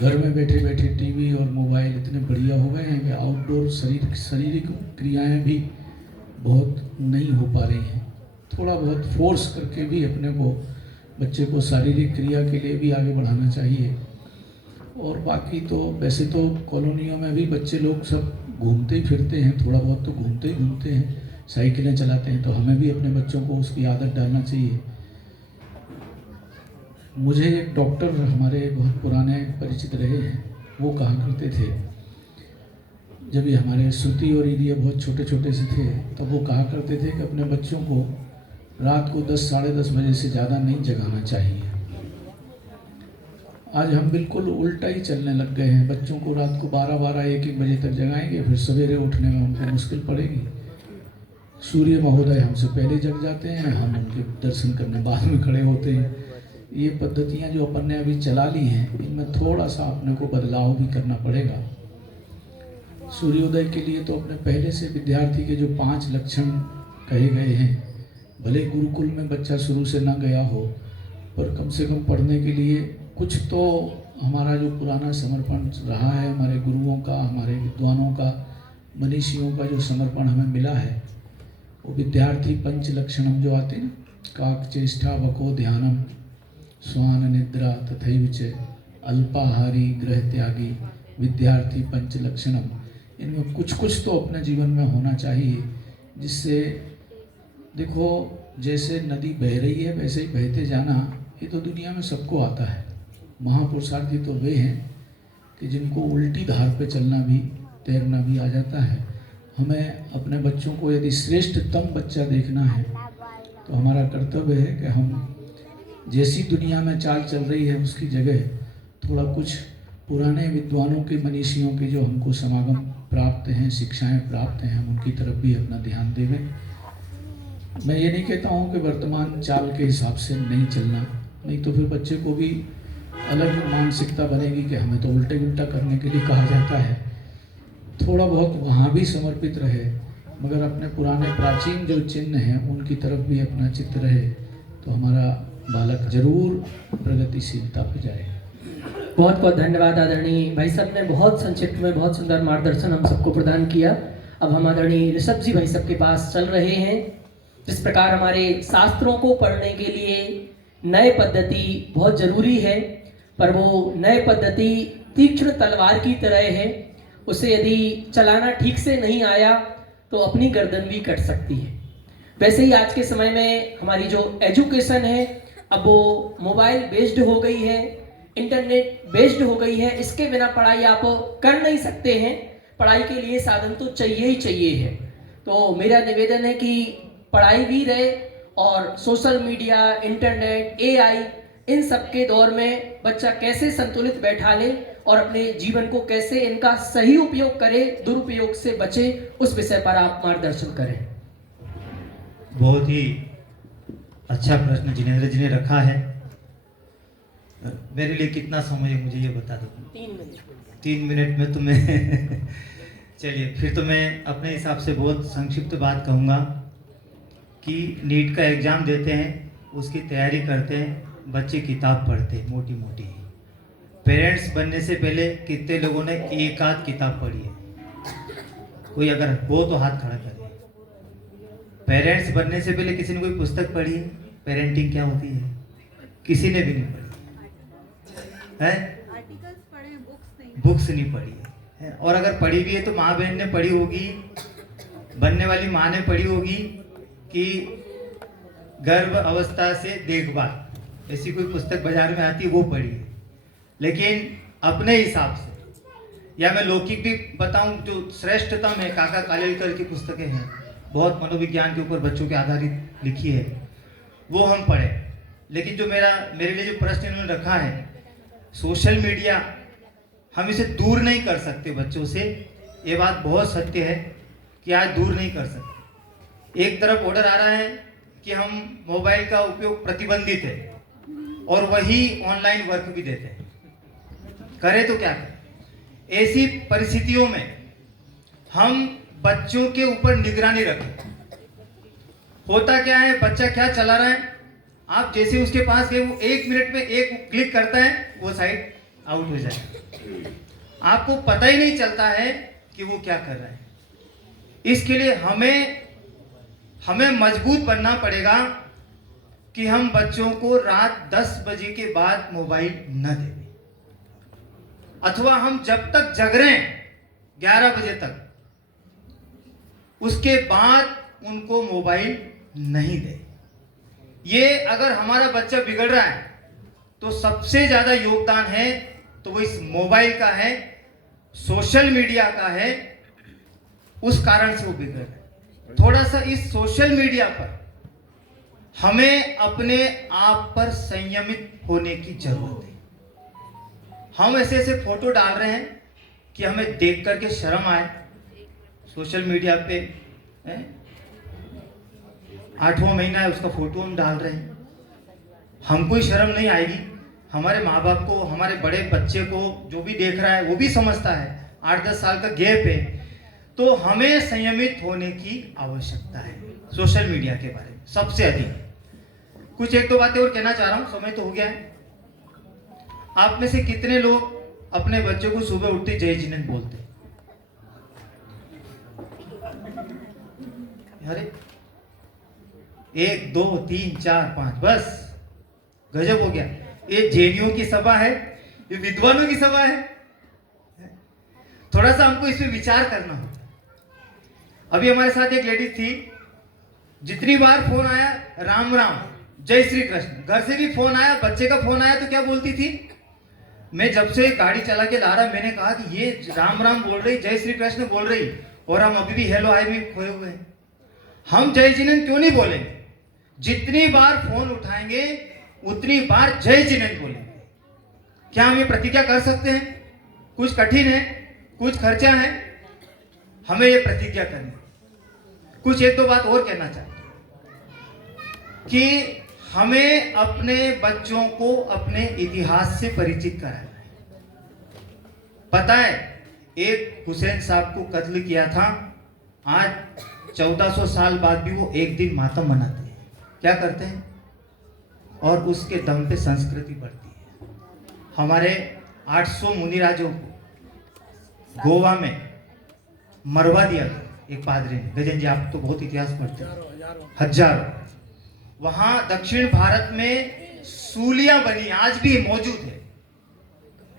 घर में बैठे बैठे टीवी और मोबाइल इतने बढ़िया हो गए हैं कि आउटडोर शारीरिक क्रियाएं भी बहुत नहीं हो पा रही हैं। थोड़ा बहुत फोर्स करके भी अपने को, बच्चे को शारीरिक क्रिया के लिए भी आगे बढ़ाना चाहिए। और बाकी तो वैसे तो कॉलोनियों में भी बच्चे लोग सब घूमते ही फिरते हैं, थोड़ा बहुत तो घूमते ही घूमते हैं, साइकिलें चलाते हैं, तो हमें भी अपने बच्चों को उसकी आदत डालना चाहिए। मुझे एक डॉक्टर हमारे बहुत पुराने परिचित रहे हैं, वो कहा करते थे, जब ये हमारे श्रुति और ईरिया बहुत छोटे छोटे से थे, तब वो कहा करते थे कि अपने बच्चों को रात को 10 साढ़े 10 बजे से ज़्यादा नहीं जगाना चाहिए। आज हम बिल्कुल उल्टा ही चलने लग गए हैं। बच्चों को रात को 12-12, 1-1 बजे तक जगाएंगे, फिर सवेरे उठने में उनको मुश्किल पड़ेगी। सूर्य महोदय हमसे पहले जग जाते हैं, हम उनके दर्शन करने बाद में खड़े होते हैं। ये पद्धतियाँ जो अपन ने अभी चला ली हैं, इनमें थोड़ा सा अपने को बदलाव भी करना पड़ेगा। सूर्योदय के लिए तो अपने पहले से विद्यार्थी के जो 5 लक्षण कहे गए हैं, भले गुरुकुल में बच्चा शुरू से ना गया हो, पर कम से कम पढ़ने के लिए कुछ तो हमारा जो पुराना समर्पण रहा है, हमारे गुरुओं का, हमारे विद्वानों का, मनीषियों का जो समर्पण हमें मिला है, वो विद्यार्थी 5 लक्षणम जो आते हैं, काक चेष्टा वको ध्यानम स्वान निद्रा तथैव च अल्पाहारी गृह त्यागी विद्यार्थी 5 लक्षणम। इनमें कुछ कुछ तो अपने जीवन में होना चाहिए, जिससे देखो जैसे नदी बह रही है वैसे ही बहते जाना, ये तो दुनिया में सबको आता है। महापुरुषार्थी तो वे हैं कि जिनको उल्टी धार पे चलना भी, तैरना भी आ जाता है। हमें अपने बच्चों को यदि श्रेष्ठतम बच्चा देखना है, तो हमारा कर्तव्य है कि हम जैसी दुनिया में चाल चल रही है उसकी जगह थोड़ा कुछ पुराने विद्वानों के, मनीषियों के जो हमको समागम प्राप्त हैं, शिक्षाएं प्राप्त हैं, हम उनकी तरफ भी अपना ध्यान देवें। मैं ये नहीं कहता हूँ कि वर्तमान चाल के हिसाब से नहीं चलना, नहीं तो फिर बच्चे को भी अलग मानसिकता बनेगी कि हमें तो उल्टा करने के लिए कहा जाता है। थोड़ा बहुत वहाँ भी समर्पित रहे, मगर अपने पुराने प्राचीन जो चिन्ह हैं उनकी तरफ भी अपना चित्त रहे, तो हमारा बालक जरूर प्रगतिशीलता पे जाए। बहुत बहुत धन्यवाद आदरणीय भाई साहब ने बहुत संक्षिप्त में बहुत सुंदर मार्गदर्शन हम सबको प्रदान किया। अब हम आदरणीय ऋषभ जी भाई साहब के पास चल रहे हैं। जिस प्रकार हमारे शास्त्रों को पढ़ने के लिए नए पद्धति बहुत जरूरी है, पर वो नए पद्धति तीक्ष्ण तलवार की तरह है, उसे यदि चलाना ठीक से नहीं आया तो अपनी गर्दन भी कट सकती है। वैसे ही आज के समय में हमारी जो एजुकेशन है, अब वो मोबाइल बेस्ड हो गई है, इंटरनेट बेस्ड हो गई है। इसके बिना पढ़ाई आप कर नहीं सकते हैं। पढ़ाई के लिए साधन तो चाहिए ही चाहिए है। तो मेरा निवेदन है कि पढ़ाई भी रहे और सोशल मीडिया, इंटरनेट, एआई, इन सब के दौर में बच्चा कैसे संतुलित बैठा ले और अपने जीवन को कैसे इनका सही उपयोग करे, दुरुपयोग से बचे, उस विषय पर आप मार्गदर्शन करें। बहुत ही अच्छा प्रश्न जिनेंद्र जी ने रखा है। मेरे लिए कितना समय है मुझे ये बता दो। 3 मिनट में तुम्हें चलिए फिर तो मैं अपने हिसाब से बहुत संक्षिप्त बात कहूँगा कि नीट का एग्ज़ाम देते हैं, उसकी तैयारी करते हैं, बच्चे किताब पढ़ते हैं मोटी मोटी। पेरेंट्स बनने से पहले कितने लोगों ने एक आध किताब पढ़ी है? कोई अगर हो तो हाथ खड़ा करें। पेरेंट्स बनने से पहले किसी ने कोई पुस्तक पढ़ी है? पेरेंटिंग क्या होती है? किसी ने भी नहीं पढ़ी है? बुक्स नहीं पढ़ी है। और अगर पढ़ी भी है तो माँ बहन ने पढ़ी होगी, बनने वाली माँ ने पढ़ी होगी कि गर्भ अवस्था से देखभाल, ऐसी कोई पुस्तक बाजार में आती है वो पढ़ी है। लेकिन अपने हिसाब से, या मैं लौकिक भी बताऊं, जो श्रेष्ठतम है काका कालेलकर की पुस्तकें हैं, बहुत मनोविज्ञान के ऊपर बच्चों के आधारित लिखी है, वो हम पढ़े। लेकिन जो मेरे लिए जो प्रश्न इन्होंने रखा है, सोशल मीडिया, हम इसे दूर नहीं कर सकते बच्चों से। ये बात बहुत सत्य है कि आज दूर नहीं कर सकते। एक तरफ ऑर्डर आ रहा है कि हम मोबाइल का उपयोग प्रतिबंधित है और वही ऑनलाइन वर्क भी देते हैं, करें तो क्या करें? ऐसी परिस्थितियों में हम बच्चों के ऊपर निगरानी रखें। होता क्या है, बच्चा क्या चला रहा है, आप जैसे उसके पास गए, वो 1 मिनट में एक क्लिक करता है, वो साइट आउट हो जाए, आपको पता ही नहीं चलता है कि वो क्या कर रहा है। इसके लिए हमें मजबूत बनना पड़ेगा कि हम बच्चों को रात 10 बजे के बाद मोबाइल न दें, अथवा हम जब तक जग रहे हैं 11 बजे तक, उसके बाद उनको मोबाइल नहीं दें। ये अगर हमारा बच्चा बिगड़ रहा है तो सबसे ज्यादा योगदान है तो वो इस मोबाइल का है, सोशल मीडिया का है, उस कारण से वो बिगड़ रहा है। थोड़ा सा इस सोशल मीडिया पर हमें अपने आप पर संयमित होने की जरूरत है। हम ऐसे ऐसे फोटो डाल रहे हैं कि हमें देख करके शर्म आए। सोशल मीडिया पे 8वां महीना है, उसका फोटो हम डाल रहे हैं, हमको ही शर्म नहीं आएगी? हमारे माँ बाप को, हमारे बड़े बच्चे को जो भी देख रहा है वो भी समझता है 8-10 साल का गैप है। तो हमें संयमित होने की आवश्यकता है सोशल मीडिया के बारे में सबसे अधिक। कुछ 1-2 बातें और कहना चाह रहा हूं, समय तो हो गया है। आप में से कितने लोग अपने बच्चों को सुबह उठते जय जिनेंद्र बोलते? अरे 1 2 3 4 5, बस गजब हो गया। ये जैनियों की सभा है, ये विद्वानों की सभा है? थोड़ा सा हमको इस पे विचार करना होगा। अभी हमारे साथ एक लेडीज थी, जितनी बार फोन आया राम राम, जय श्री कृष्ण, घर से भी फोन आया, बच्चे का फोन आया तो क्या बोलती थी? मैं जब से गाड़ी चला के ला रहा, मैंने कहा कि ये राम राम बोल रही, जय श्री कृष्ण बोल रही, और हम अभी भी हेलो हाय में खोए हुए हैं। हम जय जिनेंद्र क्यों नहीं बोलेंगे? जितनी बार फोन उठाएंगे उतनी बार जय जिनेंद्र बोलेंगे। क्या हम ये प्रतिज्ञा कर सकते हैं? कुछ कठिन है, कुछ खर्चा है, हमें ये प्रतिज्ञा करनी। कुछ 1-2 बात और कहना चाहता हूं कि हमें अपने बच्चों को अपने इतिहास से परिचित कराना है। पता है, एक हुसैन साहब को कत्ल किया था, आज 1400 साल बाद भी वो एक दिन मातम मनाते हैं। क्या करते हैं? और उसके दम पे संस्कृति बढ़ती है। हमारे 800 मुनिराजों को गोवा में मरवा दिया एक पादरी ने। गजन जी, आप तो बहुत इतिहास पढ़ते हैं, हजारों। वहां दक्षिण भारत में सूलियां बनी, आज भी मौजूद है।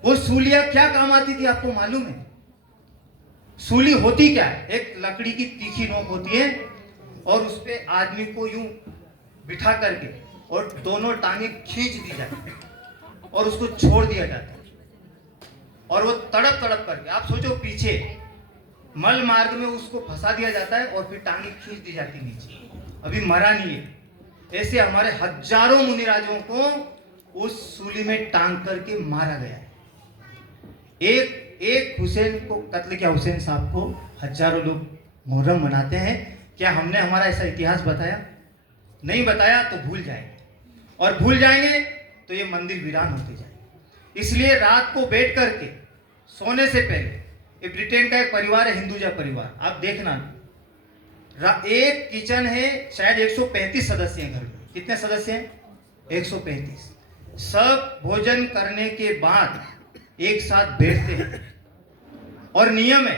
वो सूलियां क्या काम आती थी आपको मालूम है? सूली होती क्या है? एक लकड़ी की तीखी नोक होती है और उस पे आदमी को यूं बिठा करके और दोनों टांगे खींच दी जाती और उसको छोड़ दिया जाता, और वो तड़प तड़प करके, आप सोचो पीछे मल मार्ग में उसको फंसा दिया जाता है और फिर टांगे खींच दी जाती नीचे, अभी मरा नहीं है। ऐसे हमारे हजारों मुनिराजों को उस सूली में टांग करके मारा गया है। एक हुसैन को कत्ल किया, हुसैन साहब को हजारों लोग मुहर्रम मनाते हैं। क्या हमने हमारा ऐसा इतिहास बताया? नहीं बताया तो भूल जाएंगे, और भूल जाएंगे तो ये मंदिर वीरान होते जाएंगे। इसलिए रात को बैठ करके सोने से पहले, ये ब्रिटेन का एक परिवार है, हिंदुजा परिवार, आप देखना, एक किचन है, शायद 135 सदस्य हैं घर में। कितने सदस्य हैं? 135। सब भोजन करने के बाद एक साथ बैठते हैं और नियम है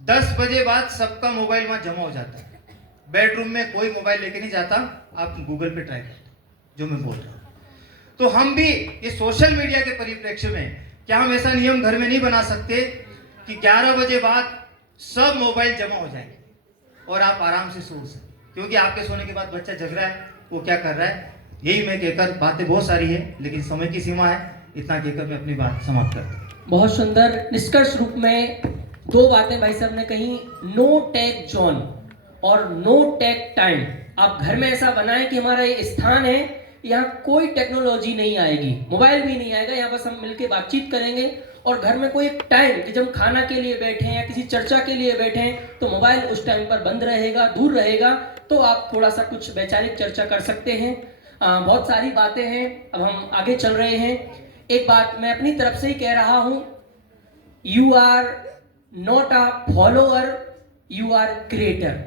10 बजे बाद सबका मोबाइल वहां जमा हो जाता है। बेडरूम में कोई मोबाइल लेके नहीं जाता, आप गूगल पे ट्राई करते जो मैं बोल रहा हूँ। तो हम भी ये सोशल मीडिया के परिप्रेक्ष्य में क्या हम ऐसा नियम घर में नहीं बना सकते कि 11 बजे बाद सब मोबाइल जमा हो जाएंगे और आप आराम से सो सकें? क्योंकि आपके सोने के बाद बच्चा जग रहा है, वो क्या कर रहा है, यही मैं कहकर, बातें बहुत सारी है लेकिन समय की सीमा है, इतना कहकर मैं अपनी बात समाप्त करता हूँ। बहुत सुंदर निष्कर्ष रूप में 2 बातें भाई साहब ने कही, नो टेक जोन और नो टेक टाइम। आप घर में ऐसा बनाएं कि हमारा ये स्थान है, यहाँ कोई टेक्नोलॉजी नहीं आएगी, मोबाइल भी नहीं आएगा, यहाँ बस हम मिलके बातचीत करेंगे। और घर में कोई एक टाइम कि जब खाना के लिए बैठे हैं या किसी चर्चा के लिए बैठे हैं तो मोबाइल उस टाइम पर बंद रहेगा, दूर रहेगा, तो आप थोड़ा सा कुछ वैचारिक चर्चा कर सकते हैं। बहुत सारी बातें हैं, अब हम आगे चल रहे हैं। एक बात मैं अपनी तरफ से ही कह रहा हूं, you are not a follower, you are creator.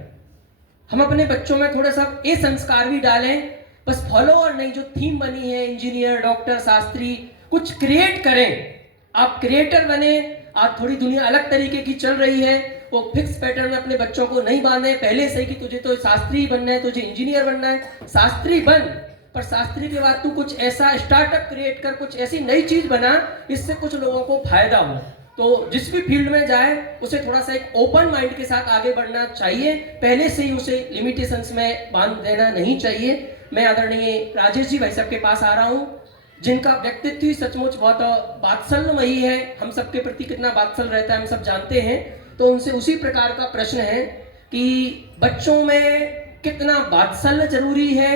हम अपने बच्चों में थोड़ा सा ये संस्कार भी डालें, बस फॉलोअर नहीं, जो थीम बनी है इंजीनियर, डॉक्टर, शास्त्री, कुछ क्रिएट करें। आप क्रिएटर बने। आज थोड़ी दुनिया अलग तरीके की चल रही है, वो फिक्स पैटर्न में अपने बच्चों को नहीं बांधे पहले से कि तुझे तो शास्त्री बनना है, तुझे इंजीनियर बनना है। शास्त्री बन, पर शास्त्री के बाद तू कुछ ऐसा स्टार्टअप क्रिएट कर, कुछ ऐसी नई चीज बना इससे कुछ लोगों को फायदा हो। तो जिस भी फील्ड में जाए उसे थोड़ा सा एक ओपन माइंड के साथ आगे बढ़ना चाहिए, पहले से ही उसे लिमिटेशंस में बांध देना नहीं चाहिए। मैं आदरणीय राजेश जी भाई साहब के पास आ रहा हूँ, जिनका व्यक्तित्व ही सचमुच बहुत वात्सल्यमयी है, हम सबके प्रति कितना वात्सल्य रहता है हम सब जानते हैं। तो उनसे उसी प्रकार का प्रश्न है कि बच्चों में कितना वात्सल्य जरूरी है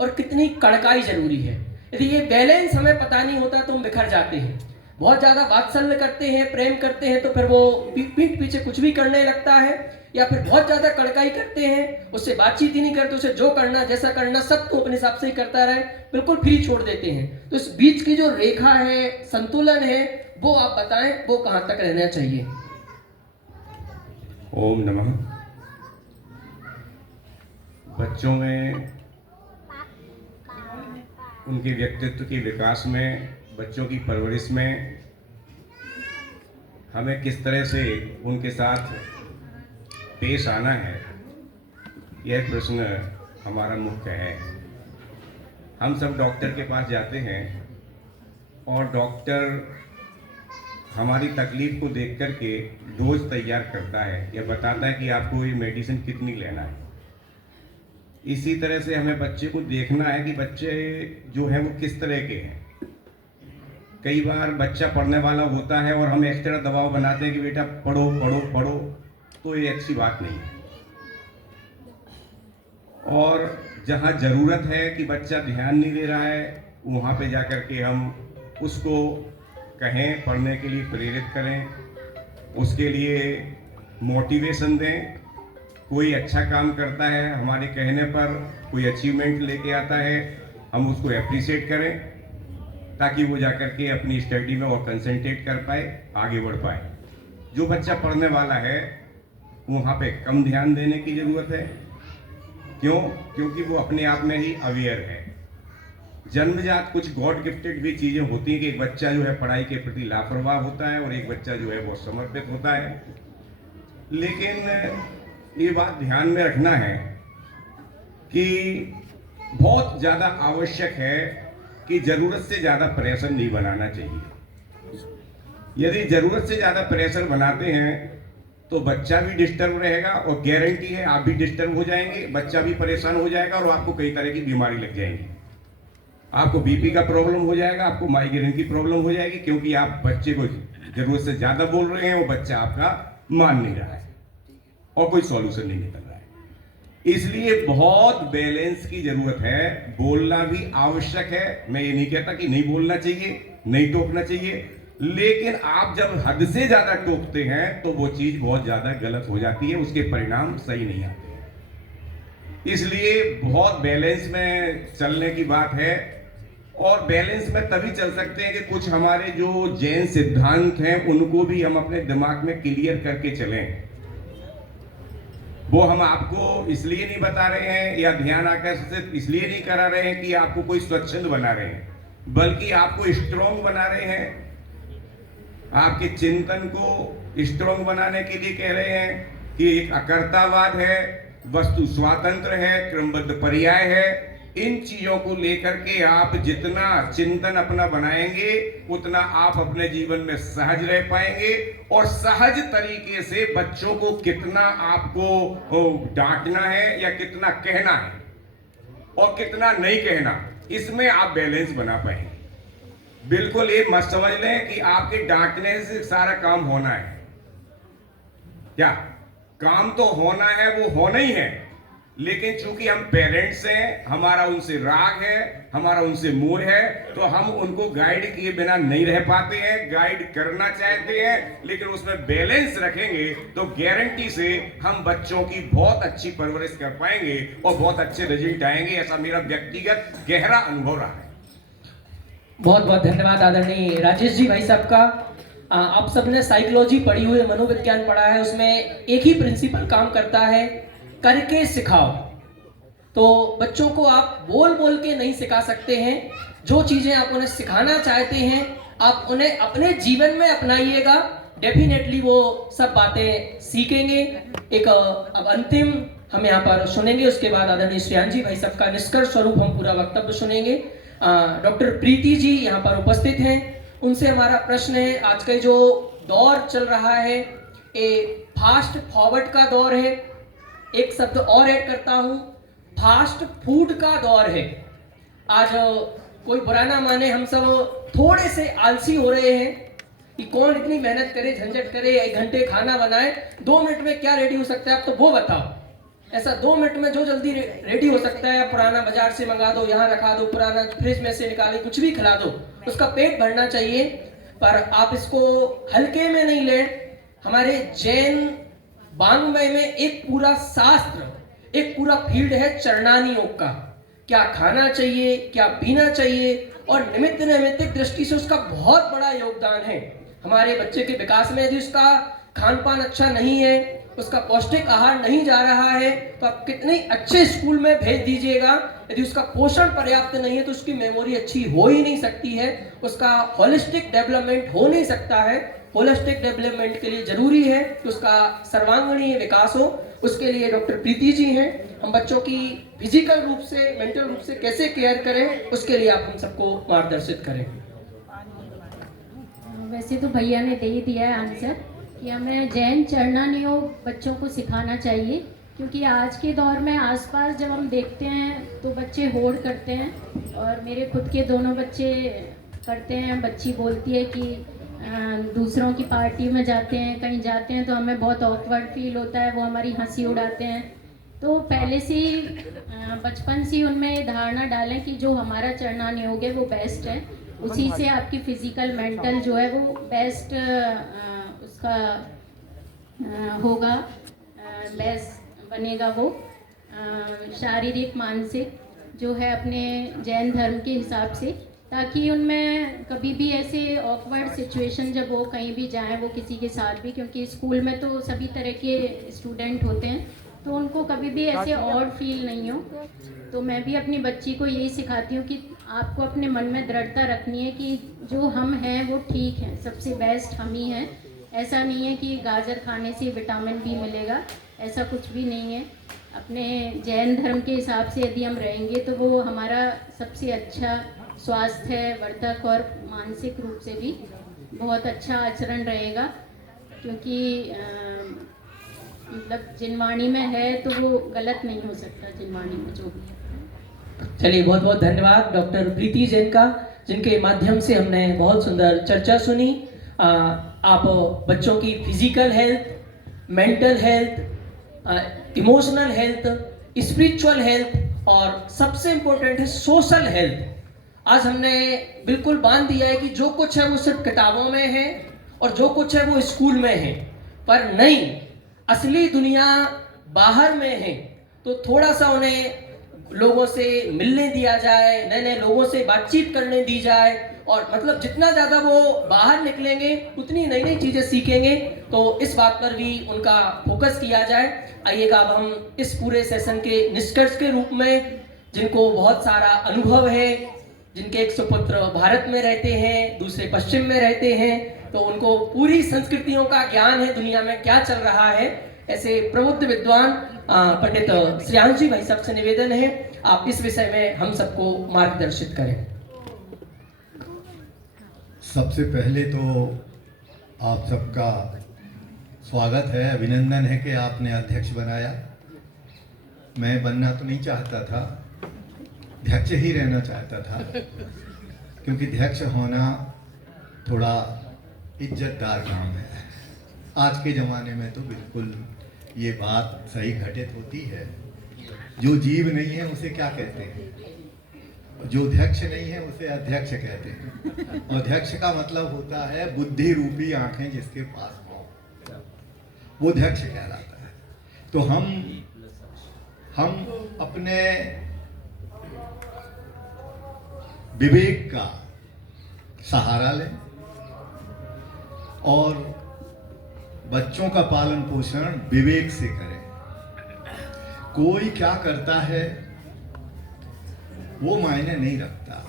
और कितनी कड़काई जरूरी है। यदि ये बैलेंस हमें पता नहीं होता तो हम बिखर जाते हैं। बहुत ज़्यादा वात्सल्य करते हैं, प्रेम करते हैं तो फिर वो पीठ पीछे कुछ भी करने लगता है, या फिर बहुत ज़्यादा कड़काई करते हैं, उससे बातचीत ही नहीं करते, उसे जो करना जैसा करना सब तो अपने हिसाब से ही करता रहे, बिल्कुल फ्री छोड़ देते हैं। तो इस बीच की जो रेखा है, संतुलन है, वो आप बताएं वो कहाँ तक रहना चाहिए? ओम नमः। बच्चों में उनके व्यक्तित्व के विकास में, बच्चों की परवरिश में हमें किस तरह से उनके साथ पेश आना है, यह प्रश्न हमारा मुख्य है। हम सब डॉक्टर के पास जाते हैं और डॉक्टर हमारी तकलीफ को देख कर के डोज तैयार करता है या बताता है कि आपको ये मेडिसिन कितनी लेना है। इसी तरह से हमें बच्चे को देखना है कि बच्चे जो हैं वो किस तरह के हैं। कई बार बच्चा पढ़ने वाला होता है और हम एक्स्ट्रा दबाव बनाते हैं कि बेटा पढ़ो पढ़ो पढ़ो, तो ये अच्छी बात नहीं है। और जहाँ ज़रूरत है कि बच्चा ध्यान नहीं दे रहा है, वहाँ पे जा कर के हम उसको कहें, पढ़ने के लिए प्रेरित करें, उसके लिए मोटिवेशन दें। कोई अच्छा काम करता है, हमारे कहने पर कोई अचीवमेंट लेके आता है, हम उसको अप्रिशिएट करें ताकि वो जा कर के अपनी स्टडी में और कंसंट्रेट कर पाए, आगे बढ़ पाए। जो बच्चा पढ़ने वाला है वहाँ पे कम ध्यान देने की ज़रूरत है। क्यों? क्योंकि वो अपने आप में ही अवेयर है। जन्मजात कुछ गॉड गिफ्टेड भी चीज़ें होती हैं कि एक बच्चा जो है पढ़ाई के प्रति लापरवाह होता है और एक बच्चा जो है बहुत समर्पित होता है। लेकिन ये बात ध्यान में रखना है कि बहुत ज़्यादा आवश्यक है कि ज़रूरत से ज़्यादा प्रेशर नहीं बनाना चाहिए। यदि ज़रूरत से ज़्यादा प्रेशर बनाते हैं तो बच्चा भी डिस्टर्ब रहेगा और गारंटी है आप भी डिस्टर्ब हो जाएंगे, बच्चा भी परेशान हो जाएगा और आपको कई तरह की बीमारी लग जाएंगी। आपको बीपी का प्रॉब्लम हो जाएगा, आपको माइग्रेन की प्रॉब्लम हो जाएगी, क्योंकि आप बच्चे को ज़रूरत से ज़्यादा बोल रहे हैं, वो बच्चा आपका मान नहीं रहा है और कोई सॉल्यूशन नहीं निकल रहा है। इसलिए बहुत बैलेंस की जरूरत है। बोलना भी आवश्यक है, मैं ये नहीं कहता कि नहीं बोलना चाहिए, नहीं टोकना चाहिए, लेकिन आप जब हद से ज्यादा टोकते हैं तो वो चीज बहुत ज्यादा गलत हो जाती है, उसके परिणाम सही नहीं आते। इसलिए बहुत बैलेंस में चलने की बात है, और बैलेंस में तभी चल सकते हैं कि कुछ हमारे जो जैन सिद्धांत हैं उनको भी हम अपने दिमाग में क्लियर करके चलें। वो हम आपको इसलिए नहीं बता रहे हैं या ध्यान आकर्षित इसलिए नहीं करा रहे हैं कि आपको कोई स्वच्छंद बना रहे हैं, बल्कि आपको स्ट्रॉन्ग बना रहे हैं, आपके चिंतन को स्ट्रॉन्ग बनाने के लिए कह रहे हैं कि एक अकर्तावाद है, वस्तु स्वातंत्र है, क्रमबद्ध पर्याय है। इन चीजों को लेकर के आप जितना चिंतन अपना बनाएंगे उतना आप अपने जीवन में सहज रह पाएंगे, और सहज तरीके से बच्चों को कितना आपको डांटना है या कितना कहना है और कितना नहीं कहना, इसमें आप बैलेंस बना पाएंगे। बिल्कुल ये मत समझ लें कि आपके डांटने से सारा काम होना है। क्या काम तो होना है, वो होना ही है, लेकिन चूंकि हम पेरेंट्स हैं, हमारा उनसे राग है, हमारा उनसे मोह है, तो हम उनको गाइड किए बिना नहीं रह पाते हैं। गाइड करना चाहते हैं, लेकिन उसमें बैलेंस रखेंगे तो गारंटी से हम बच्चों की बहुत अच्छी परवरिश कर पाएंगे और बहुत अच्छे रिजल्ट आएंगे। ऐसा मेरा व्यक्तिगत गहरा अनुभव रहा है। बहुत बहुत धन्यवाद आदरणीय राजेश जी भाई साहब का। आप सबने साइकोलॉजी पढ़ी हुई है, मनोविज्ञान पढ़ा है, उसमें एक ही प्रिंसिपल काम करता है, करके सिखाओ। तो बच्चों को आप बोल बोल के नहीं सिखा सकते हैं, जो चीजें आप उन्हें सिखाना चाहते हैं आप उन्हें अपने जीवन में अपनाइएगा, डेफिनेटली वो सब बातें सीखेंगे। एक अब अंतिम हम यहाँ पर सुनेंगे, उसके बाद आदरणीय श्रेयान जी भाई साहब का निष्कर्ष स्वरूप हम पूरा वक्तव्य सुनेंगे। डॉक्टर प्रीति जी यहाँ पर उपस्थित हैं, उनसे हमारा प्रश्न है, आज का जो दौर चल रहा है ये फास्ट फॉरवर्ड का दौर है, एक शब्द और ऐड करता हूँ, फास्ट फूड का दौर है। आज कोई बुरा ना माने, हम सब थोड़े से आलसी हो रहे हैं कि कौन इतनी मेहनत करे, झंझट करे, 1 घंटे खाना बनाए, 2 मिनट में क्या रेडी हो सकता है आप तो वो बताओ। ऐसा 2 मिनट में जो जल्दी रेडी हो सकता है, पुराना बाजार से मंगा दो, यहाँ रखा दो, पुराना फ्रिज में से निकाले कुछ भी खिला दो, उसका पेट भरना चाहिए। पर आप इसको हल्के में नहीं लें। हमारे जैन वाङ्मय में एक पूरा शास्त्र, एक पूरा फील्ड है चरणानी योग का, क्या खाना चाहिए, क्या पीना चाहिए, और निमित्त नैमित्तिक दृष्टि से उसका बहुत बड़ा योगदान है हमारे बच्चे के विकास में। यदि उसका खान पान अच्छा नहीं है, उसका पौष्टिक आहार नहीं जा रहा है, तो आप कितने अच्छे स्कूल में भेज दीजिएगा, यदि उसका पोषण पर्याप्त नहीं है तो उसकी मेमोरी अच्छी हो ही नहीं सकती है, उसका होलिस्टिक डेवलपमेंट हो नहीं सकता है। होलिस्टिक डेवलपमेंट के लिए जरूरी है कि उसका सर्वांगीण विकास हो। उसके लिए डॉक्टर प्रीति जी हैं, हम बच्चों की फिजिकल रूप से, मेंटल रूप से कैसे केयर करें, उसके लिए आप हम सबको मार्गदर्शित करें। वैसे तो भैया ने दे ही दिया है आंसर कि हमें जैन चरणानी योग बच्चों को सिखाना चाहिए, क्योंकि आज के दौर में आसपास जब हम देखते हैं तो बच्चे होड़ करते हैं, और मेरे खुद के दोनों बच्चे करते हैं। बच्ची बोलती है कि दूसरों की पार्टी में जाते हैं, कहीं जाते हैं तो हमें बहुत ऑकवर्ड फील होता है, वो हमारी हंसी उड़ाते हैं। तो पहले से ही बचपन से उनमें धारणा डालें कि जो हमारा चरणानी योग है वो बेस्ट है, उसी से आपकी फिजिकल मेंटल जो है वो बेस्ट उसका होगा, बेस्ट बनेगा वो शारीरिक मानसिक जो है अपने जैन धर्म के हिसाब से, ताकि उनमें कभी भी ऐसे ऑकवर्ड सिचुएशन जब वो कहीं भी जाएं, वो किसी के साथ भी, क्योंकि स्कूल में तो सभी तरह के स्टूडेंट होते हैं, तो उनको कभी भी ऐसे ऑड फील नहीं हो। तो मैं भी अपनी बच्ची को यही सिखाती हूँ कि आपको अपने मन में दृढ़ता रखनी है कि जो हम हैं वो ठीक हैं, सबसे बेस्ट हम ही हैं। ऐसा नहीं है कि गाजर खाने से विटामिन बी मिलेगा, ऐसा कुछ भी नहीं है। अपने जैन धर्म के हिसाब से यदि हम रहेंगे तो वो हमारा सबसे अच्छा स्वास्थ्य वर्धक और मानसिक रूप से भी बहुत अच्छा आचरण रहेगा, क्योंकि मतलब जिनवाणी में है तो वो गलत नहीं हो सकता, जिनवाणी में जो भी है। चलिए बहुत बहुत धन्यवाद डॉक्टर प्रीति जैन का, जिनके माध्यम से हमने बहुत सुंदर चर्चा सुनी। आप बच्चों की physical health, mental health, emotional health, spiritual health और सबसे इम्पोर्टेंट है सोशल हेल्थ। आज हमने बिल्कुल बांध दिया है कि जो कुछ है वो सिर्फ किताबों में है और जो कुछ है वो स्कूल में है, पर नहीं, असली दुनिया बाहर में है। तो थोड़ा सा उन्हें लोगों से मिलने दिया जाए, नए नए लोगों से बातचीत करने दी जाए, और मतलब जितना ज़्यादा वो बाहर निकलेंगे उतनी नई नई चीज़ें सीखेंगे। तो इस बात पर भी उनका फोकस किया जाए। आइएगा अब हम इस पूरे सेशन के निष्कर्ष के रूप में, जिनको बहुत सारा अनुभव है, जिनके एक सुपुत्र भारत में रहते हैं, दूसरे पश्चिम में रहते हैं, तो उनको पूरी संस्कृतियों का ज्ञान है, दुनिया में क्या चल रहा है, ऐसे प्रबुद्ध विद्वान पंडित श्रेयांश जी भाई साहब से निवेदन है आप इस विषय में हम सबको मार्गदर्शित करें। सबसे पहले तो आप सबका स्वागत है, अभिनंदन है कि आपने अध्यक्ष बनाया। मैं बनना तो नहीं चाहता था, अध्यक्ष ही रहना चाहता था, क्योंकि अध्यक्ष होना थोड़ा इज्जतदार काम है। आज के ज़माने में तो बिल्कुल ये बात सही घटित होती है। जो जीव नहीं है उसे क्या कहते हैं, जो अध्यक्ष नहीं है उसे अध्यक्ष कहते हैं। और अध्यक्ष का मतलब होता है बुद्धि रूपी आंखें जिसके पास हो, वो अध्यक्ष कहलाता है। तो हम अपने विवेक का सहारा लें और बच्चों का पालन पोषण विवेक से करें। कोई क्या करता है वो मायने नहीं रखता।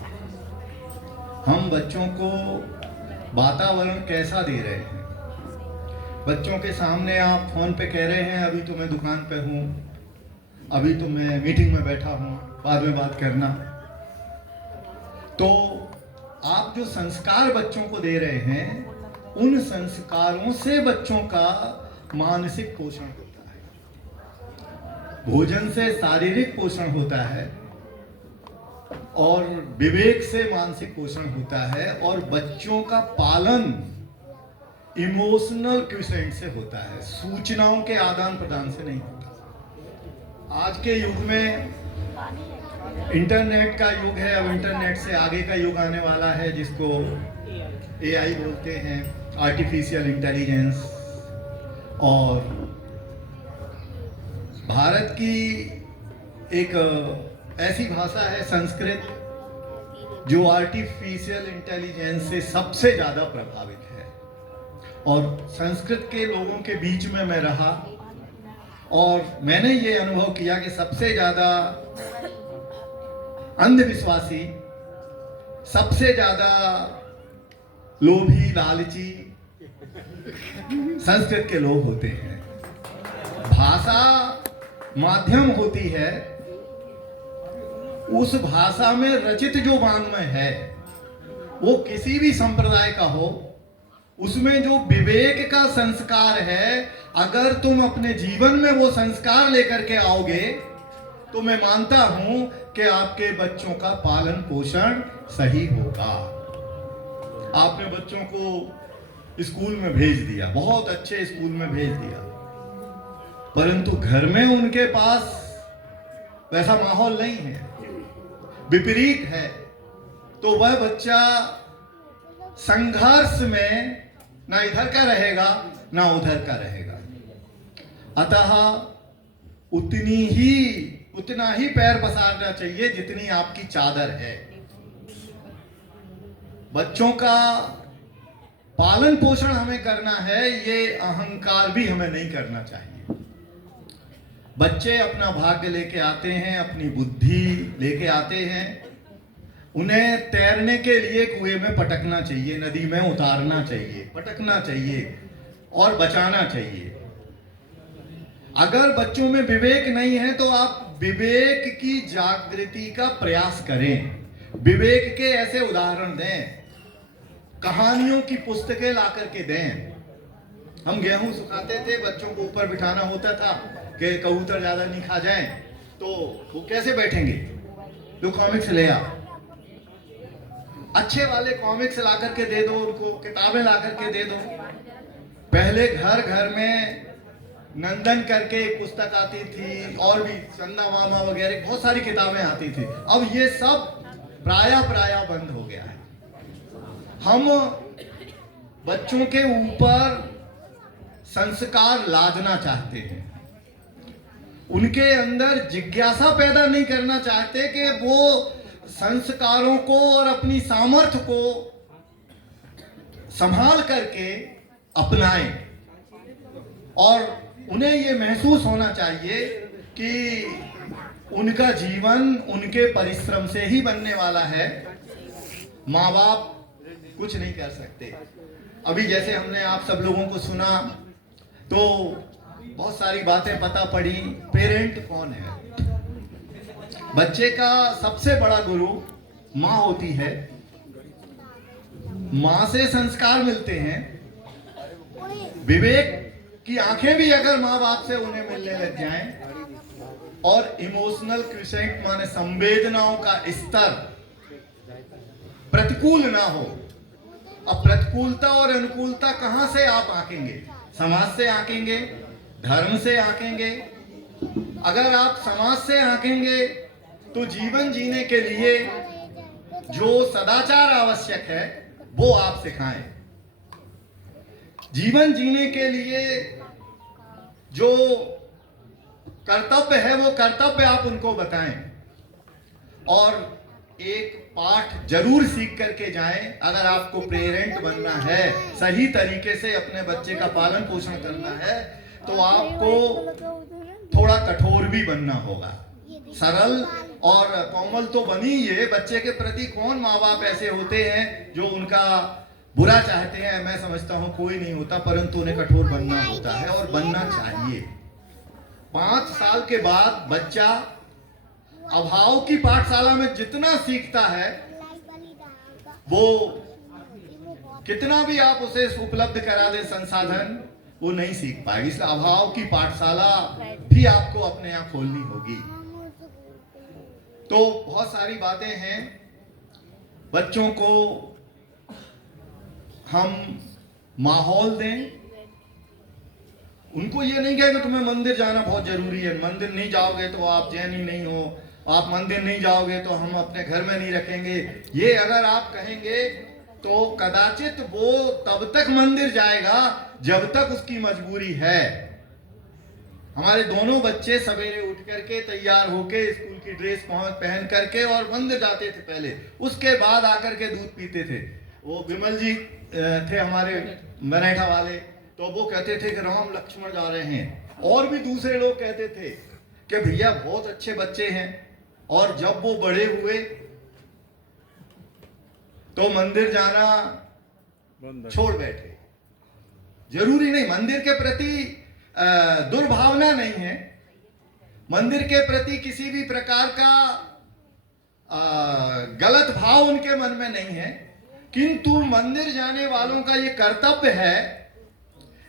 हम बच्चों को वातावरण कैसा दे रहे हैं। बच्चों के सामने आप फोन पे कह रहे हैं अभी तो मैं दुकान पे हूँ, अभी तो मैं मीटिंग में बैठा हूँ, बाद में बात करना। तो आप जो संस्कार बच्चों को दे रहे हैं, उन संस्कारों से बच्चों का मानसिक पोषण होता है। भोजन से शारीरिक पोषण होता है और विवेक से मानसिक पोषण होता है, और बच्चों का पालन इमोशनल क्वेश्चन से होता है, सूचनाओं के आदान प्रदान से नहीं होता। आज के युग में इंटरनेट का युग है, अब इंटरनेट से आगे का युग आने वाला है, जिसको AI बोलते हैं, आर्टिफिशियल इंटेलिजेंस। और भारत की एक ऐसी भाषा है संस्कृत, जो आर्टिफिशियल इंटेलिजेंस से सबसे ज़्यादा प्रभावित है। और संस्कृत के लोगों के बीच में मैं रहा और मैंने ये अनुभव किया कि सबसे ज़्यादा अंधविश्वासी, सबसे ज़्यादा लोभी, लालची संस्कृत के लोग होते हैं। भाषा माध्यम होती है, उस भाषा में रचित जो वाङ्मय है वो किसी भी संप्रदाय का हो, उसमें जो विवेक का संस्कार है, अगर तुम अपने जीवन में वो संस्कार लेकर के आओगे तो मैं मानता हूं कि आपके बच्चों का पालन पोषण सही होगा। आपने बच्चों को स्कूल में भेज दिया, बहुत अच्छे स्कूल में भेज दिया, परंतु घर में उनके पास वैसा माहौल नहीं है, विपरीत है, तो वह बच्चा संघर्ष में ना इधर का रहेगा ना उधर का रहेगा। अतः उतना ही पैर पसारना चाहिए जितनी आपकी चादर है। बच्चों का पालन पोषण हमें करना है, ये अहंकार भी हमें नहीं करना चाहिए। बच्चे अपना भाग्य लेके आते हैं, अपनी बुद्धि लेके आते हैं। उन्हें तैरने के लिए कुएं में पटकना चाहिए, नदी में उतारना चाहिए, पटकना चाहिए और बचाना चाहिए। अगर बच्चों में विवेक नहीं है तो आप विवेक की जागृति का प्रयास करें, विवेक के ऐसे उदाहरण दें, कहानियों की पुस्तकें ला करके दें। हम गेहूं सुखाते थे, बच्चों को ऊपर बिठाना होता था कि कबूतर ज्यादा नहीं खा जाएं, तो वो कैसे बैठेंगे? तो कॉमिक्स ले आ, अच्छे वाले कॉमिक्स ला करके दे दो उनको, किताबें ला करके दे दो। पहले घर घर में नंदन करके एक पुस्तक आती थी, और भी चंदा मामा वगैरह बहुत सारी किताबें आती थी। अब ये सब प्रायः बंद हो गया है। हम बच्चों के ऊपर संस्कार लादना चाहते हैं, उनके अंदर जिज्ञासा पैदा नहीं करना चाहते कि वो संस्कारों को और अपनी सामर्थ्य को संभाल करके अपनाएं, और उन्हें ये महसूस होना चाहिए कि उनका जीवन उनके परिश्रम से ही बनने वाला है। माँ बाप कुछ नहीं कर सकते। अभी जैसे हमने आप सब लोगों को सुना तो बहुत सारी बातें पता पड़ी। पेरेंट कौन है? बच्चे का सबसे बड़ा गुरु माँ होती है। माँ से संस्कार मिलते हैं। विवेक की आंखें भी अगर माँ बाप से उन्हें मिलने लग जाएं, और इमोशनल क्विसेंट माने संवेदनाओं का स्तर प्रतिकूल ना हो। अब प्रतिकूलता और अनुकूलता कहां से आप आंकेंगे? समाज से आंकेंगे, धर्म से आंकेंगे। अगर आप समाज से आंकेंगे तो जीवन जीने के लिए जो सदाचार आवश्यक है वो आप सिखाएं। जीवन जीने के लिए जो कर्तव्य है वो कर्तव्य आप उनको बताएं, और एक पाठ जरूर सीख करके जाएं। अगर आपको पेरेंट बनना है, सही तरीके से अपने बच्चे का पालन पोषण करना है, तो आपको थोड़ा कठोर भी बनना होगा। सरल और कोमल तो बनी ये, बच्चे के प्रति कौन माँ बाप ऐसे होते हैं जो उनका बुरा चाहते हैं? मैं समझता हूँ कोई नहीं होता, परंतु उन्हें कठोर बनना होता है और बनना चाहिए। 5 साल के बाद बच्चा अभाव की पाठशाला में जितना सीखता है, वो कितना भी आप उसे उपलब्ध करा दे संसाधन, वो नहीं सीख पाएगी। इसलिए अभाव की पाठशाला भी आपको अपने यहाँ खोलनी होगी। तो बहुत सारी बातें हैं। बच्चों को हम माहौल दें। उनको ये नहीं कहे कि तुम्हें मंदिर जाना बहुत जरूरी है, मंदिर नहीं जाओगे तो आप जैनी नहीं हो, आप मंदिर नहीं जाओगे तो हम अपने घर में नहीं रखेंगे। ये अगर आप कहेंगे तो कदाचित वो तब तक मंदिर जाएगा जब तक उसकी मजबूरी है। हमारे दोनों बच्चे सवेरे उठ करके तैयार होके स्कूल की ड्रेस पहन करके और मंदिर जाते थे पहले, उसके बाद आकर के दूध पीते थे। वो विमल जी थे हमारे मराठा वाले, तो वो कहते थे कि राम लक्ष्मण जा रहे हैं, और भी दूसरे लोग कहते थे कि भैया बहुत अच्छे बच्चे हैं। और जब वो बड़े हुए तो मंदिर जाना छोड़ बैठे। जरूरी नहीं, मंदिर के प्रति दुर्भावना नहीं है, मंदिर के प्रति किसी भी प्रकार का गलत भाव उनके मन में नहीं है, किंतु मंदिर जाने वालों का ये कर्तव्य है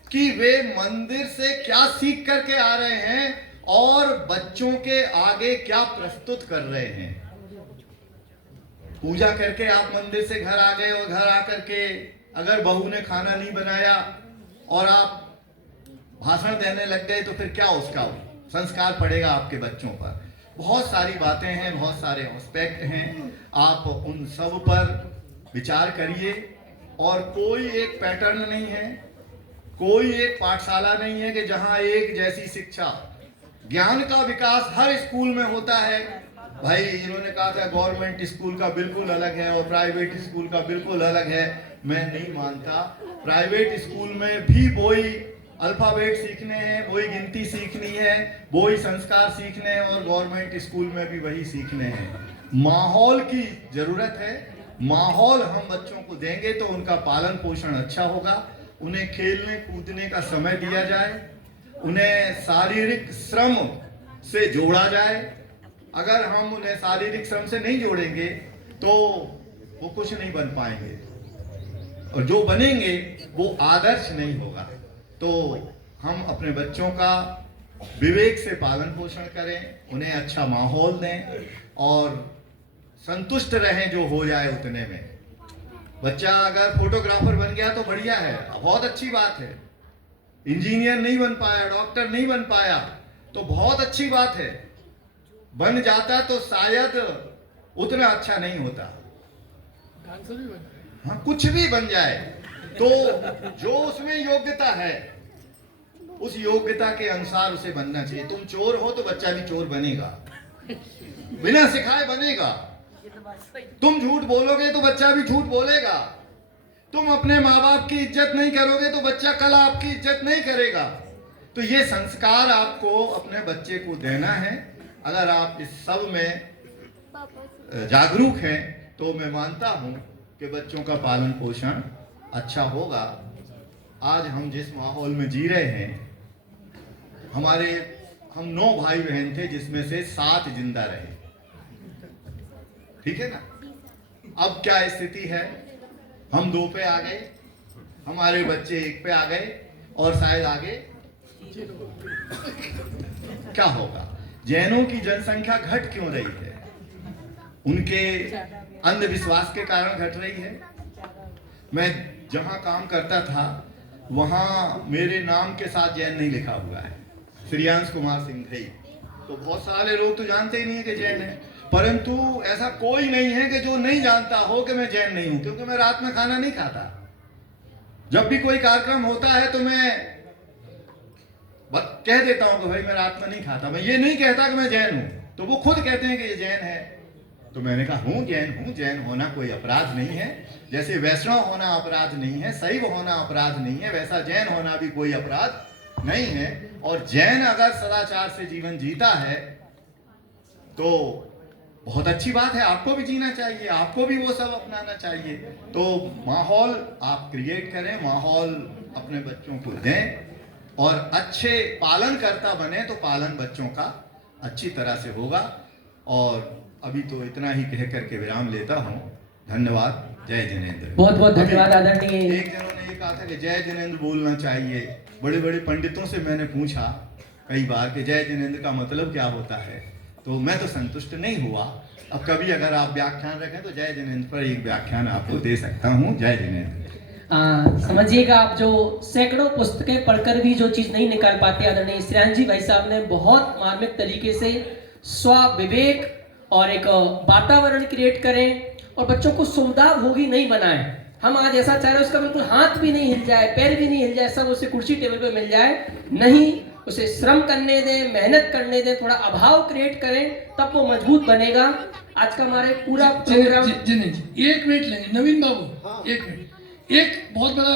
कि वे मंदिर से क्या सीख करके आ रहे हैं और बच्चों के आगे क्या प्रस्तुत कर रहे हैं। पूजा करके आप मंदिर से घर आ गए और घर आकर के अगर बहू ने खाना नहीं बनाया और आप भाषण देने लग गए तो फिर क्या उसका संस्कार पड़ेगा आपके बच्चों पर। बहुत सारी बातें हैं, बहुत सारे एस्पेक्ट हैं, आप उन सब पर विचार करिए। और कोई एक पैटर्न नहीं है, कोई एक पाठशाला नहीं है कि जहां एक जैसी शिक्षा, ज्ञान का विकास हर स्कूल में होता है। भाई इन्होंने कहा था गवर्नमेंट स्कूल का बिल्कुल अलग है और प्राइवेट स्कूल का बिल्कुल अलग है। मैं नहीं मानता। प्राइवेट स्कूल में भी वही अल्फाबेट सीखने हैं, वही गिनती सीखनी है, वही संस्कार सीखने हैं, और गवर्नमेंट स्कूल में भी वही सीखने हैं। माहौल की जरूरत है। माहौल हम बच्चों को देंगे तो उनका पालन पोषण अच्छा होगा। उन्हें खेलने कूदने का समय दिया जाए, उन्हें शारीरिक श्रम से जोड़ा जाए। अगर हम उन्हें शारीरिक श्रम से नहीं जोड़ेंगे तो वो कुछ नहीं बन पाएंगे, और जो बनेंगे वो आदर्श नहीं होगा। तो हम अपने बच्चों का विवेक से पालन पोषण करें, उन्हें अच्छा माहौल दें और संतुष्ट रहें जो हो जाए उतने में। बच्चा अगर फोटोग्राफर बन गया तो बढ़िया है, बहुत अच्छी बात है। इंजीनियर नहीं बन पाया, डॉक्टर नहीं बन पाया, तो बहुत अच्छी बात है। बन जाता तो शायद उतना अच्छा नहीं होता। हाँ, कुछ भी बन जाए तो जो उसमें योग्यता है उस योग्यता के अनुसार उसे बनना चाहिए। तुम चोर हो तो बच्चा भी चोर बनेगा, बिना सिखाए बनेगा। तुम झूठ बोलोगे तो बच्चा भी झूठ बोलेगा। तुम अपने माँ बाप की इज्जत नहीं करोगे तो बच्चा कल आपकी इज्जत नहीं करेगा। तो ये संस्कार आपको अपने बच्चे को देना है। अगर आप इस सब में जागरूक हैं तो मैं मानता हूं कि बच्चों का पालन पोषण अच्छा होगा। आज हम जिस माहौल में जी रहे हैं, हम 9 भाई बहन थे जिसमें से 7 जिंदा रहे, ठीक है ना। अब क्या स्थिति है, हम 2 पे आ गए, हमारे बच्चे 1 पे आ गए और शायद आगे क्या होगा। जैनों की जनसंख्या घट क्यों रही है? उनके अंधविश्वास के कारण घट रही है। मैं जहां काम करता था वहां मेरे नाम के साथ जैन नहीं लिखा हुआ है, श्रीयांश कुमार सिंघई। तो बहुत सारे लोग तो जानते ही नहीं है कि जैन है, परंतु ऐसा कोई नहीं है कि जो नहीं जानता हो कि मैं जैन नहीं हूं, क्योंकि मैं रात में खाना नहीं खाता। जब भी कोई कार्यक्रम होता है तो मैं कह देता हूं कि भाई मैं रात में नहीं खाता। मैं ये नहीं कहता कि मैं जैन हूं, तो वो खुद कहते हैं कि ये जैन है। तो मैंने कहा हूं जैन, जैन होना कोई अपराध नहीं है। जैसे वैष्णव होना अपराध नहीं है, शैव होना अपराध नहीं है, वैसा जैन होना भी कोई अपराध नहीं है। और जैन अगर सदाचार से जीवन जीता है तो बहुत अच्छी बात है, आपको भी जीना चाहिए, आपको भी वो सब अपनाना चाहिए। तो माहौल आप क्रिएट करें, माहौल अपने बच्चों को दें और अच्छे पालनकर्ता बने तो पालन बच्चों का अच्छी तरह से होगा। और अभी तो इतना ही कह करके विराम लेता हूँ। धन्यवाद। जय जिनेंद्र। बहुत बहुत धन्यवाद आदरणीय। एक जनों ने ये कहा था कि जय जिनेंद्र बोलना चाहिए। बड़े बड़े पंडितों से मैंने पूछा कई बार कि जय जिनेंद्र का मतलब क्या होता है, तो मैं तो संतुष्ट नहीं हुआ। अब कभी अगर आप व्याख्यान रखें तो जय जिनेंद्र पर एक व्याख्यान आपको दे सकता हूँ। जय जिनेंद्र। समझिएगा, आप जो सैकड़ों पुस्तकें पढ़कर भी जो चीज नहीं निकाल पाते, आदरणीय श्रीयांश जी भाई साहब ने बहुत मार्मिक तरीके से स्व विवेक और एक वातावरण क्रिएट करें और बच्चों को सुविधा भोगी नहीं बनाएं। हम आज ऐसा चाह रहे हैं उसका बिल्कुल हाथ भी नहीं हिल जाए, पैर भी नहीं हिल जाए, सब उसे कुर्सी टेबल पे मिल जाए, नहीं, उसे श्रम करने दें, मेहनत करने दें, थोड़ा अभाव क्रिएट करें, तब वो मजबूत बनेगा। आज का हमारे पूरा प्रोग्राम जी 1 मिनट लेंगे। नवीन बाबू 1 मिनट। एक बहुत बड़ा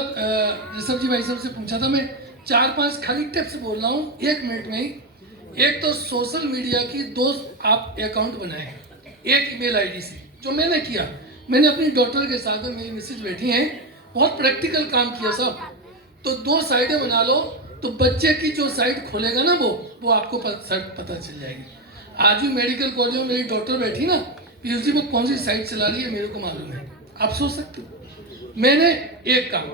ऋषभ जी भाई साहब से पूछा था, मैं 4-5 खाली टिप्स बोल रहा हूँ 1 मिनट में ही। एक तो सोशल मीडिया की 2 आप अकाउंट बनाए, एक ईमेल आईडी से, जो मैंने किया। मैंने अपनी डॉटर के साथ में, मेरी मिसेज बैठी हैं, बहुत प्रैक्टिकल काम किया सब। तो 2 साइडें बना लो, तो बच्चे की जो साइड खोलेगा ना वो आपको पता चल जाएगी। आज भी मेडिकल कॉलेज में मेरी डॉटर बैठी ना, पीयूष जी वो कौन सी साइड चला रही है मेरे को मालूम है, आप सोच सकते हो। मैंने एक काम।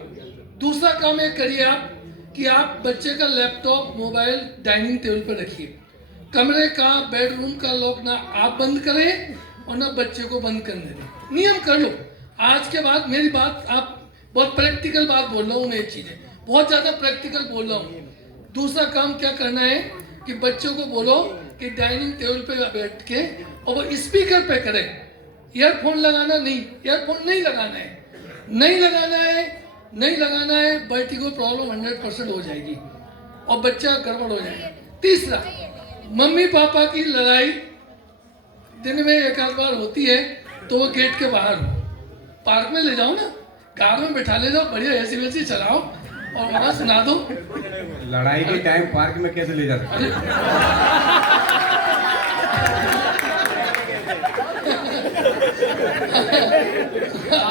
दूसरा काम एक करिए आप कि आप बच्चे का लैपटॉप मोबाइल डाइनिंग टेबल पर रखिए। कमरे का बेडरूम का लॉक ना आप बंद करें और ना बच्चे को बंद करने दें। नियम कर लो। आज के बाद मेरी बात, आप बहुत प्रैक्टिकल बात बोल रहा हूँ मैं, एक चीज़ है बहुत ज़्यादा प्रैक्टिकल बोल रहा हूँ। दूसरा काम क्या करना है कि बच्चों को बोलो कि डाइनिंग टेबल पे बैठ के और वो स्पीकर पे करें। ईयरफोन लगाना नहीं, ईयरफोन नहीं लगाना है, नहीं लगाना है, नहीं लगाना है। वर्टिगो प्रॉब्लम 100% हो जाएगी और बच्चा गड़बड़ हो जाएगा। तीसरा, मम्मी पापा की लड़ाई दिन में 1-8 बार होती है तो वो गेट के बाहर हो, पार्क में ले जाओ ना, कार में बैठा ले जाओ, बढ़िया ऐसी वैसी चलाओ और वहाँ सुना दो। लड़ाई के टाइम पार्क में कैसे ले जा सकते?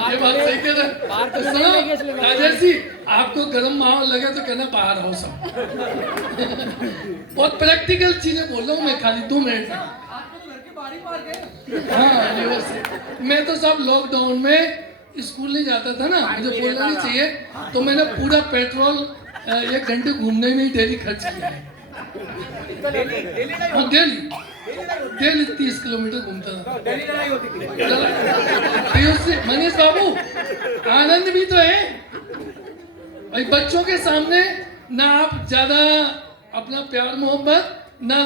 ये बात सही कह रहे। राजेश जी, आपको गर्म माहौल लगे तो कहना बाहर हो सब। बहुत प्रैक्टिकल चीजें बोल रहा हूँ मैं, खाली 2 मिनट में। हाँ, मैं तो सब लॉकडाउन में स्कूल नहीं जाता था ना, मुझे बोलना नहीं चाहिए, तो मैंने पूरा पेट्रोल 1 घंटे घूमने में ही डेली खर्च किया है। डेली 30 किलोमीटर घूमता था। मनीष बाबू, आनंद भी तो है भाई, बच्चों के सामने ना आप ज़्यादा अपना प्यार मोहब्बत ना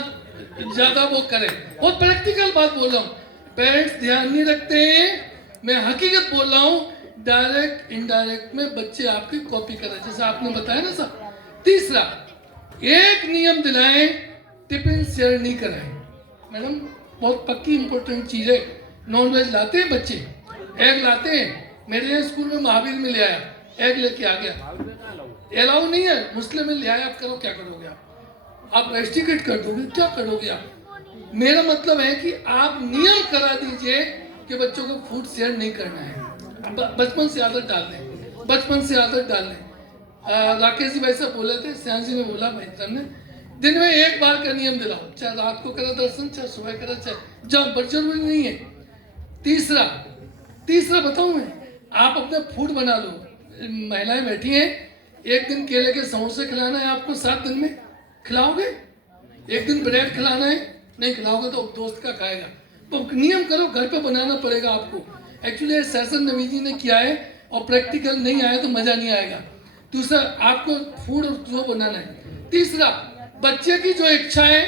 ज़्यादा वो करें। और प्रैक्टिकल बात बोल रहा हूँ, पेरेंट्स ध्यान नहीं रखते हैं, मैं हकीकत बोल रहा हूँ, डायरेक्ट इनडायरेक्ट में बच्चे आपकी कॉपी कर रहे हैं, जैसा आपने बताया ना सर। तीसरा, एक नियम दिलाएं, टिफिन शेयर नहीं कराएं। मैडम बहुत पक्की इंपॉर्टेंट चीज़ है। नॉन वेज लाते हैं बच्चे, एग लाते हैं, मेरे यहाँ स्कूल में महावीर में ले आया, एग लेके आ गया, अलाउ नहीं है, मुस्लिम में ले आया, आप करो क्या करोगे आप रेस्ट्रिकेट कर दोगे, क्या करोगे आप? मेरा मतलब है कि आप नियम करा दीजिए कि बच्चों को फूड शेयर नहीं करना है, बचपन से आदत डाल दें, बचपन से आदत डाल दें। राकेश जी भाई साहब बोले थे, श्याम जी ने बोला भाई साहब ने, दिन में एक बार का नियम दिलाओ, चाहे रात को करा दर्शन, चाहे सुबह करा, चाहे जब जरूरी नहीं है। तीसरा बताऊं मैं, आप अपना फूड बना लो। महिलाएं बैठी हैं, एक दिन केले के समोसे खिलाना है आपको, 7 दिन में खिलाओगे? एक दिन ब्रेड खिलाना है, नहीं खिलाओगे तो दोस्त का खाएगा। तो नियम करो, घर पे बनाना पड़ेगा आपको। एक्चुअली ये सेशन नवीन जी ने किया है और प्रैक्टिकल नहीं आया तो मजा नहीं आएगा। दूसरा, आपको फूड जो बनाना है। तीसरा, बच्चे की जो इच्छा है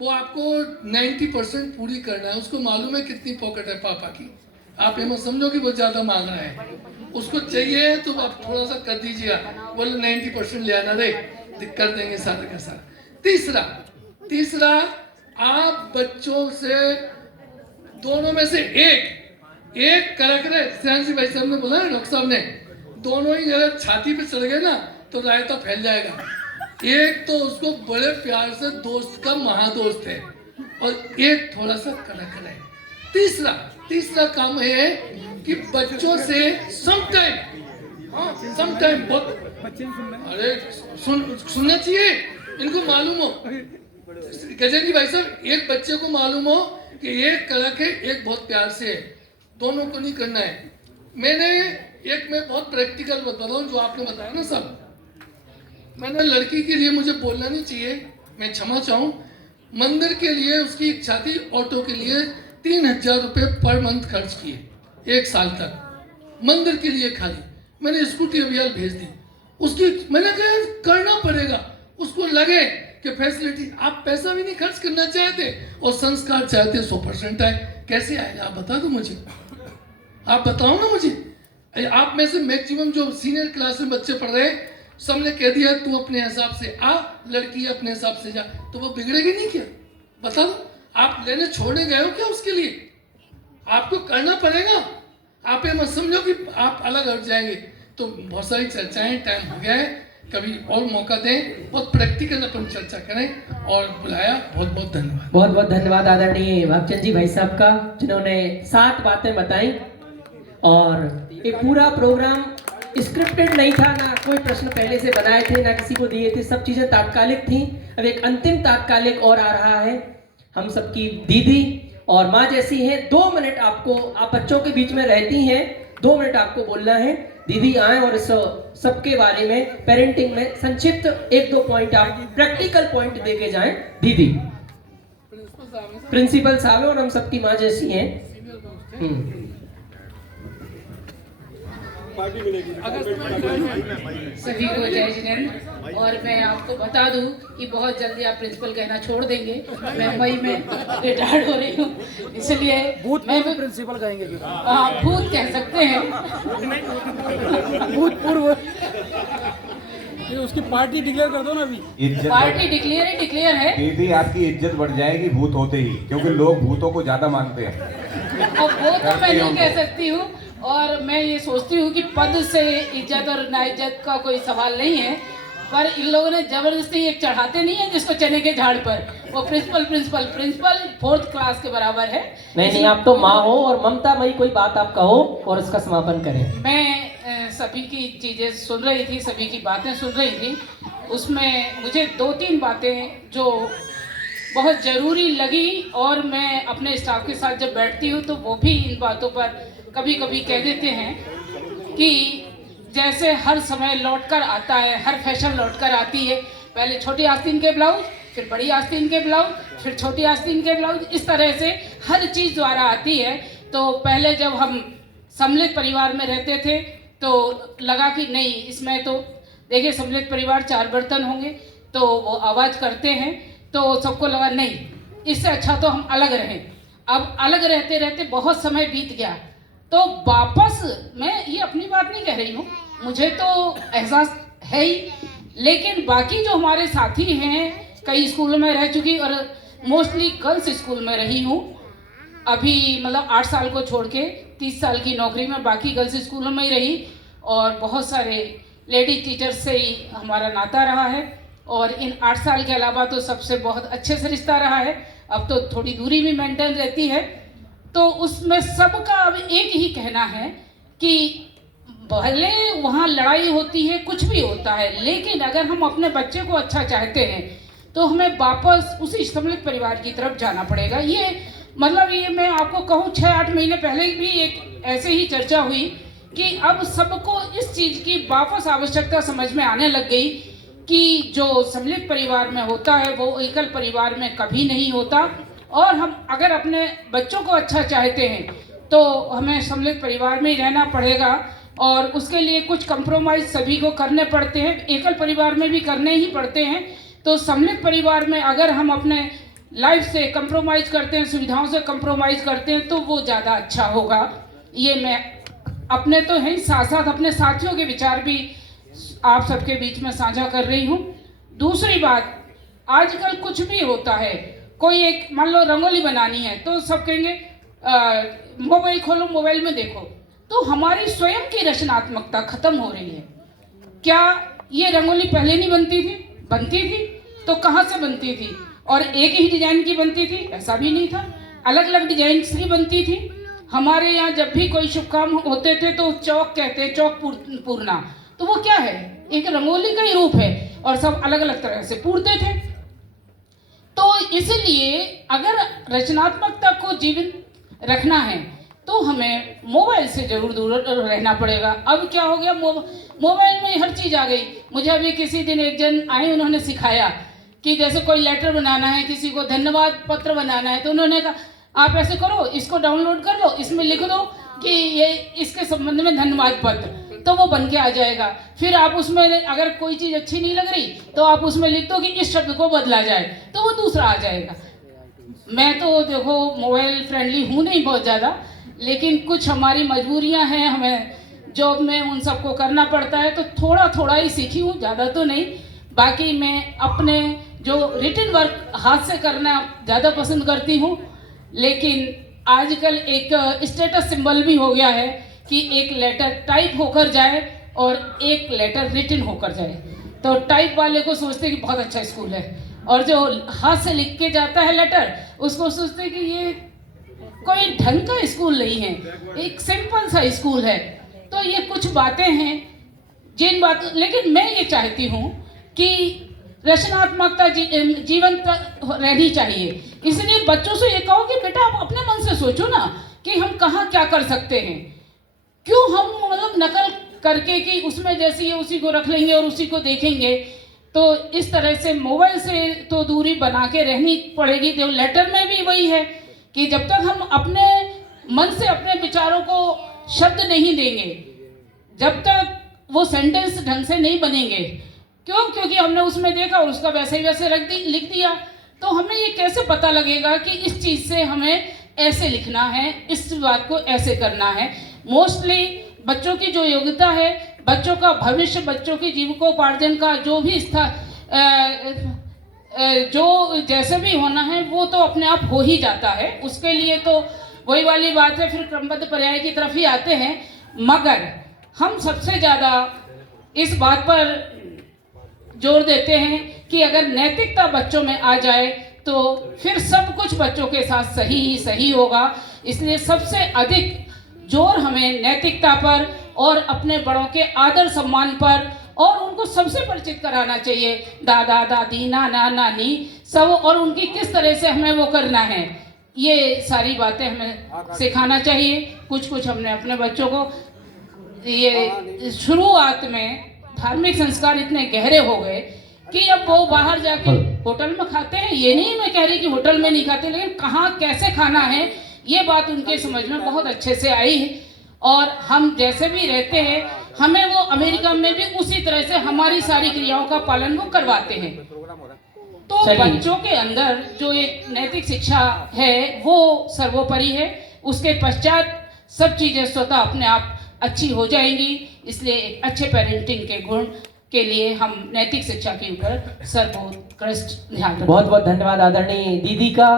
वो आपको 90% पूरी करना है। उसको मालूम है कितनी पॉकेट है पापा की, आप ये मत समझो कि वो ज्यादा मांग रहा है, उसको चाहिए तो आप थोड़ा सा कर दीजिएगा, बोले 90% ले आना रे, कर देंगे सारा का सारा। तीसरा, आप बच्चों से दोनों में से एक करेक्टर, श्याम जी भाई साहब ने बोला ना, डॉक्टर साहब ने, दोनों ही अगर छाती पे चढ़ गए ना तो रायता फैल जाएगा। एक तो उसको बड़े प्यार से दोस्त का महादोस्त है और एक थोड़ा सा कड़क है। तीसरा काम है कि बच्चों से समटाइम बहुत, अरे सुनना चाहिए, इनको मालूम हो, गजेंद्र जी भाई साहब, एक बच्चे को मालूम हो कि एक कड़क है, एक बहुत प्यार से है, दोनों को नहीं करना है। मैं बहुत प्रैक्टिकल बताऊं, जो आपने बताया ना सब, मैंने लड़की के लिए, मुझे बोलना नहीं चाहिए, मैं क्षमा चाहूँ, मंदिर के लिए उसकी इच्छा थी, ऑटो के लिए 3000 रुपये पर मंथ खर्च किए 1 साल तक, मंदिर के लिए खाली। मैंने स्कूटी अभियान भेज दी उसकी, मैंने कहा करना पड़ेगा, उसको लगे कि फैसिलिटी, आप पैसा भी नहीं खर्च करना चाहते और संस्कार चाहते 100% आए, कैसे आएगा आप बता दो मुझे, आप बताओ ना मुझे। आप में से मैक्सिमम जो सीनियर क्लास में बच्चे पढ़ रहे हैं, सबने कह दिया तू अपने हिसाब से आ, लड़की अपने हिसाब से जा, तो वो बिगड़ेगी नहीं क्या? बता दो, आप लेने छोड़ने गए हो क्या उसके लिए? आपको करना पड़ेगा। आप ये मत समझो कि आप अलग हट जाएंगे। तो बहुत सारी चर्चाएं, टाइम हो गया है, कभी और मौका दें, बहुत प्रैक्टिकल अपन चर्चा करें, और बुलाया, बहुत बहुत धन्यवाद। बहुत बहुत धन्यवाद आदरणीय भागचंद जी भाई साहब का, जिन्होंने 7 बातें बताई। और ये पूरा प्रोग्राम स्क्रिप्टेड नहीं था, ना कोई प्रश्न पहले से बनाए थे, ना किसी को दिए थे, सब चीज़ें तात्कालिक थी। अब एक अंतिम तात्कालिक और आ रहा है, हम सबकी दीदी और माँ जैसी हैं। 2 मिनट आपको, आप बच्चों के बीच में रहती हैं, 2 मिनट आपको बोलना है। दीदी आए और इस सबके बारे में, पेरेंटिंग में संक्षिप्त 1-2 पॉइंट, आप प्रैक्टिकल पॉइंट दे के जाएं। दीदी प्रिंसिपल साहब है और हम सबकी माँ जैसी हैं। सभी को जय जिनेंद्र। और मैं आपको बता दूं कि बहुत जल्दी आप प्रिंसिपल कहना छोड़ देंगे, मैं मई में रिटायर्ड हो रही हूँ, इसलिए मैं प्रिंसिपल कहेंगे। हाँ, भूत कह सकते हैं, भूतपूर्व। उसकी पार्टी डिक्लेयर कर दो ना अभी। पार्टी डिक्लेयर है। दीदी आपकी इज्जत बढ़ जाएगी भूत होते ही, क्योंकि लोग भूतों को ज्यादा मानते हैं। और वो तो मैं नहीं कह सकती हूँ, और मैं ये सोचती हूँ कि पद से इज्जत और नाइज्जत का कोई सवाल नहीं है, पर इन लोगों ने जबरदस्ती एक चढ़ाते नहीं है जिसको चने के झाड़ पर, वो प्रिंसिपल 4th क्लास के बराबर है। नहीं, आप तो माँ हो, और ममता मई कोई बात आप कहो और इसका समापन करें। मैं सभी की चीज़ें सुन रही थी, सभी की बातें सुन रही थी, उसमें मुझे 2-3 बातें जो बहुत ज़रूरी लगी, और मैं अपने स्टाफ के साथ जब बैठती हूँ तो वो भी इन बातों पर कभी कभी कह देते हैं कि जैसे हर समय लौटकर आता है, हर फैशन लौटकर आती है, पहले छोटी आस्तीन के ब्लाउज, फिर बड़ी आस्तीन के ब्लाउज, फिर छोटी आस्तीन के ब्लाउज, इस तरह से हर चीज़ द्वारा आती है। तो पहले जब हम सम्मिलित परिवार में रहते थे तो लगा कि नहीं, इसमें तो देखिए सम्मिलित परिवार 4 बर्तन होंगे तो वो आवाज़ करते हैं, तो सबको लगा नहीं, इससे अच्छा तो हम अलग रहें। अब अलग रहते रहते बहुत समय बीत गया, तो वापस, मैं ये अपनी बात नहीं कह रही हूँ, मुझे तो एहसास है ही, लेकिन बाकी जो हमारे साथी हैं, कई स्कूलों में रह चुकी और मोस्टली गर्ल्स स्कूल में रही हूँ अभी, मतलब 8 साल को छोड़ के 30 साल की नौकरी में बाकी गर्ल्स स्कूलों में ही रही, और बहुत सारे लेडी टीचर्स से ही हमारा नाता रहा है, और इन 8 साल के अलावा तो सबसे बहुत अच्छे से रिश्ता रहा है। अब तो थोड़ी दूरी भी मेंटेन रहती है, तो उसमें सबका अब एक ही कहना है कि भले वहाँ लड़ाई होती है, कुछ भी होता है, लेकिन अगर हम अपने बच्चे को अच्छा चाहते हैं तो हमें वापस उसी सम्मिलित परिवार की तरफ जाना पड़ेगा। ये मतलब ये मैं आपको कहूँ 6-8 महीने पहले भी एक ऐसे ही चर्चा हुई कि अब सबको इस चीज़ की वापस आवश्यकता समझ में आने लग गई कि जो सम्मिलित परिवार में होता है वो एकल परिवार में कभी नहीं होता, और हम अगर अपने बच्चों को अच्छा चाहते हैं तो हमें सम्मिलित परिवार में ही रहना पड़ेगा, और उसके लिए कुछ कंप्रोमाइज़ सभी को करने पड़ते हैं, एकल परिवार में भी करने ही पड़ते हैं। तो सम्मिलित परिवार में अगर हम अपने लाइफ से कंप्रोमाइज़ करते हैं, सुविधाओं से कंप्रोमाइज़ करते हैं, तो वो ज़्यादा अच्छा होगा। ये मैं अपने तो है ही, साथ साथ अपने साथियों के विचार भी आप सबके बीच में साझा कर रही हूँ। दूसरी बात, आजकल कुछ भी होता है, कोई एक मान लो रंगोली बनानी है तो सब कहेंगे मोबाइल खोलो, मोबाइल में देखो, तो हमारी स्वयं की रचनात्मकता खत्म हो रही है। क्या ये रंगोली पहले नहीं बनती थी? बनती थी, तो कहाँ से बनती थी? और एक ही डिजाइन की बनती थी? ऐसा भी नहीं था, अलग अलग डिजाइन की बनती थी। हमारे यहाँ जब भी कोई शुभ काम होते थे तो चौक कहते हैं, चौक पूरना, तो वो क्या है? एक रंगोली का ही रूप है, और सब अलग अलग तरह से पूरते थे। तो इसलिए अगर रचनात्मकता को जीवित रखना है तो हमें मोबाइल से जरूर दूर रहना पड़ेगा। अब क्या हो गया, मोबाइल में हर चीज़ आ गई। मुझे अभी किसी दिन एक जन आए, उन्होंने सिखाया कि जैसे कोई लेटर बनाना है, किसी को धन्यवाद पत्र बनाना है, तो उन्होंने कहा आप ऐसे करो, इसको डाउनलोड कर लो, इसमें लिख दो कि ये इसके संबंध में धन्यवाद पत्र, तो वो बन के आ जाएगा। फिर आप उसमें अगर कोई चीज़ अच्छी नहीं लग रही तो आप उसमें लिख दो कि इस शब्द को बदला जाए, तो वो दूसरा आ जाएगा। मैं तो देखो मोबाइल फ्रेंडली हूँ नहीं बहुत ज़्यादा, लेकिन कुछ हमारी मजबूरियाँ हैं, हमें जॉब में उन सबको करना पड़ता है, तो थोड़ा थोड़ा ही सीखी हूँ, ज़्यादा तो नहीं। बाकी मैं अपने जो रिटन वर्क हाथ से करना ज़्यादा पसंद करती हूँ, लेकिन आजकल एक स्टेटस सिंबल भी हो गया है कि एक लेटर टाइप होकर जाए और एक लेटर रिटन होकर जाए। तो टाइप वाले को सोचते हैं कि बहुत अच्छा स्कूल है, और जो हाथ से लिख के जाता है लेटर, उसको सोचते हैं कि ये कोई ढंग का स्कूल नहीं है, एक सिंपल सा स्कूल है। तो ये कुछ बातें हैं जिन बात, लेकिन मैं ये चाहती हूँ कि रचनात्मकता जीवंत रहनी चाहिए। इसलिए बच्चों से ये कहो कि बेटा आप अपने मन से सोचो ना कि हम कहाँ क्या कर सकते हैं, क्यों हम मतलब नकल करके कि उसमें जैसी है उसी को रख लेंगे और उसी को देखेंगे। तो इस तरह से मोबाइल से तो दूरी बना के रहनी पड़ेगी। तो लेटर में भी वही है कि जब तक हम अपने मन से अपने विचारों को शब्द नहीं देंगे, जब तक वो सेंटेंस ढंग से नहीं बनेंगे। क्यों? क्योंकि हमने उसमें देखा और उसका वैसे ही वैसे लिख दिया, तो हमें ये कैसे पता लगेगा कि इस चीज़ से हमें ऐसे लिखना है, इस बात को ऐसे करना है। मोस्टली बच्चों की जो योग्यता है, बच्चों का भविष्य, बच्चों की जीविकोपार्जन का जो भी जो जैसे भी होना है वो तो अपने आप हो ही जाता है। उसके लिए तो वही वाली बात है, फिर क्रमबद्ध पर्याय की तरफ ही आते हैं। मगर हम सबसे ज़्यादा इस बात पर जोर देते हैं कि अगर नैतिकता बच्चों में आ जाए तो फिर सब कुछ बच्चों के साथ सही ही सही होगा। इसलिए सबसे अधिक जोर हमें नैतिकता पर और अपने बड़ों के आदर सम्मान पर, और उनको सबसे परिचित कराना चाहिए, दादा दादी नाना नानी सब, और उनकी किस तरह से हमें वो करना है, ये सारी बातें हमें सिखाना चाहिए। कुछ हमने अपने बच्चों को, ये शुरुआत में धार्मिक संस्कार इतने गहरे हो गए कि अब वो बाहर जाके होटल में खाते हैं। ये नहीं मैं कह रही कि होटल में नहीं खाते, लेकिन कहाँ कैसे खाना है ये बात उनके समझ में बहुत अच्छे से आई है। और हम जैसे भी रहते हैं हमें वो अमेरिका में भी उसी तरह से हमारी सारी क्रियाओं का पालन वो करवाते हैं। तो चलिए। बच्चों के अंदर जो एक नैतिक शिक्षा है वो सर्वोपरि है, उसके पश्चात सब चीज़ें स्वतः अपने आप अच्छी हो जाएंगी। इसलिए एक अच्छे पेरेंटिंग के गुण के लिए हम नैतिक शिक्षा के ऊपर सर्वोत्कृष्ट ध्यान रखें। बहुत बहुत धन्यवाद आदरणीय दीदी का।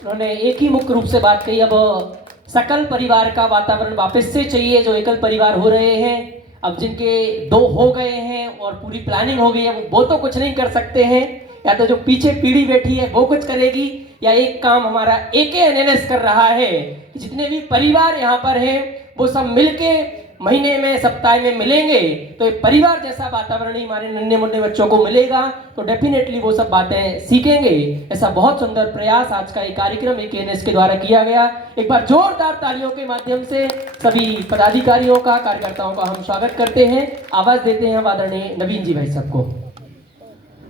उन्होंने एक ही मुख्य रूप से बात कही, अब सकल परिवार का वातावरण वापस से चाहिए। जो एकल परिवार हो रहे हैं, अब जिनके 2 हो गए हैं और पूरी प्लानिंग हो गई है, वो तो कुछ नहीं कर सकते हैं, या तो जो पीछे पीढ़ी बैठी है वो कुछ करेगी, या एक काम हमारा AKNNS कर रहा है कि जितने भी परिवार यहाँ पर हैं वो सब मिलके महीने में सप्ताह में मिलेंगे, तो एक परिवार जैसा वातावरण ही हमारे नन्हे मुन्ने बच्चों को मिलेगा, तो डेफिनेटली वो सब बातें सीखेंगे। ऐसा बहुत सुंदर प्रयास आज का ये कार्यक्रम AKNS के द्वारा किया गया। एक बार जोरदार तालियों के माध्यम से सभी पदाधिकारियों का, कार्यकर्ताओं का हम स्वागत करते हैं। आवाज देते हैं आदरणीय नवीन जी भाई सबको।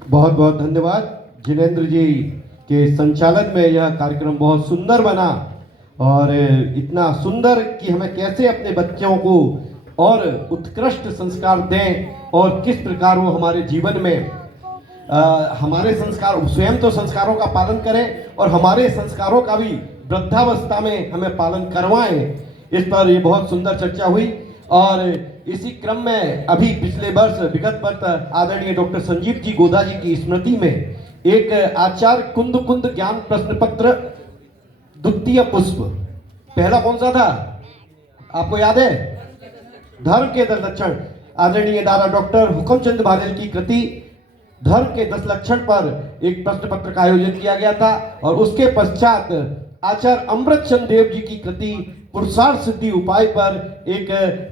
बहुत बहुत धन्यवाद जिनेंद्र जी के संचालन में यह कार्यक्रम बहुत सुंदर बना, और इतना सुंदर कि हमें कैसे अपने बच्चों को और उत्कृष्ट संस्कार दें और किस प्रकार वो हमारे जीवन में हमारे संस्कार, स्वयं तो संस्कारों का पालन करें और हमारे संस्कारों का भी वृद्धावस्था में हमें पालन करवाएं। इस पर ये बहुत सुंदर चर्चा हुई। और इसी क्रम में अभी पिछले वर्ष, विगत वर्ष आदरणीय डॉक्टर संजीव जी गोदा जी की स्मृति में एक आचार्य कुंद कुंद ज्ञान प्रश्न पत्र द्वितीय पुष्प, पहला कौन सा था आपको याद है? धर्म के 10 लक्षण, आदरणीय दादा डॉक्टर हुकमचंद बादल की कृति धर्म के 10 लक्षण पर एक प्रश्न पत्र का आयोजन किया गया था। और उसके पश्चात आचार्य अमृत चंद देव जी की कृति पुरुषार्थ सिद्धि उपाय पर एक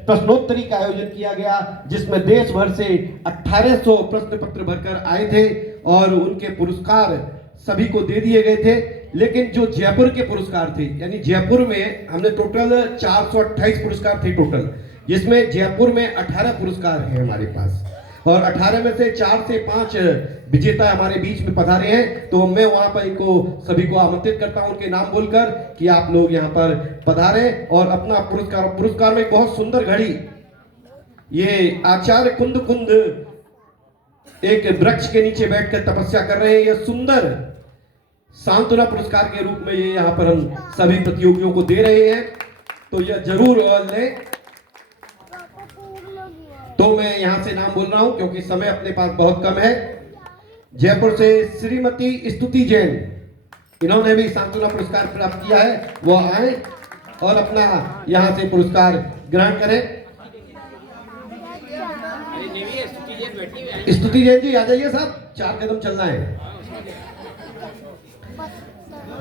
प्रश्नोत्तरी का आयोजन किया गया, जिसमें देश भर से 1800 प्रश्न पत्र भरकर आए थे और उनके पुरस्कार सभी को दे दिए गए थे। लेकिन जो जयपुर के पुरस्कार थे, यानी जयपुर में हमने टोटल 428 पुरस्कार थे टोटल, जिसमें जयपुर में 18 पुरस्कार हैं हमारे पास, और 18 में से 4 से 5 विजेता हमारे बीच में पधारे हैं। तो मैं वहां पर इनको सभी को आमंत्रित करता हूं उनके नाम बोलकर कि आप लोग यहां पर पधारे और अपना पुरस्कार में एक बहुत सुंदर घड़ी, ये आचार्य कुंद कुंद एक वृक्ष के नीचे बैठकर तपस्या कर रहे हैं, यह सुंदर सांत्वना पुरस्कार के रूप में ये यहाँ पर हम सभी प्रतियोगियों को दे रहे हैं, तो यह जरूर लें। तो मैं यहाँ से नाम बोल रहा हूँ क्योंकि समय अपने पास बहुत कम है। जयपुर से श्रीमती स्तुति जैन, इन्होंने भी सांत्वना पुरस्कार प्राप्त किया है, वो आए और अपना यहाँ से पुरस्कार ग्रहण करें। स्तुति जैन जी आ जाइए साहब, 4 कदम चलना है।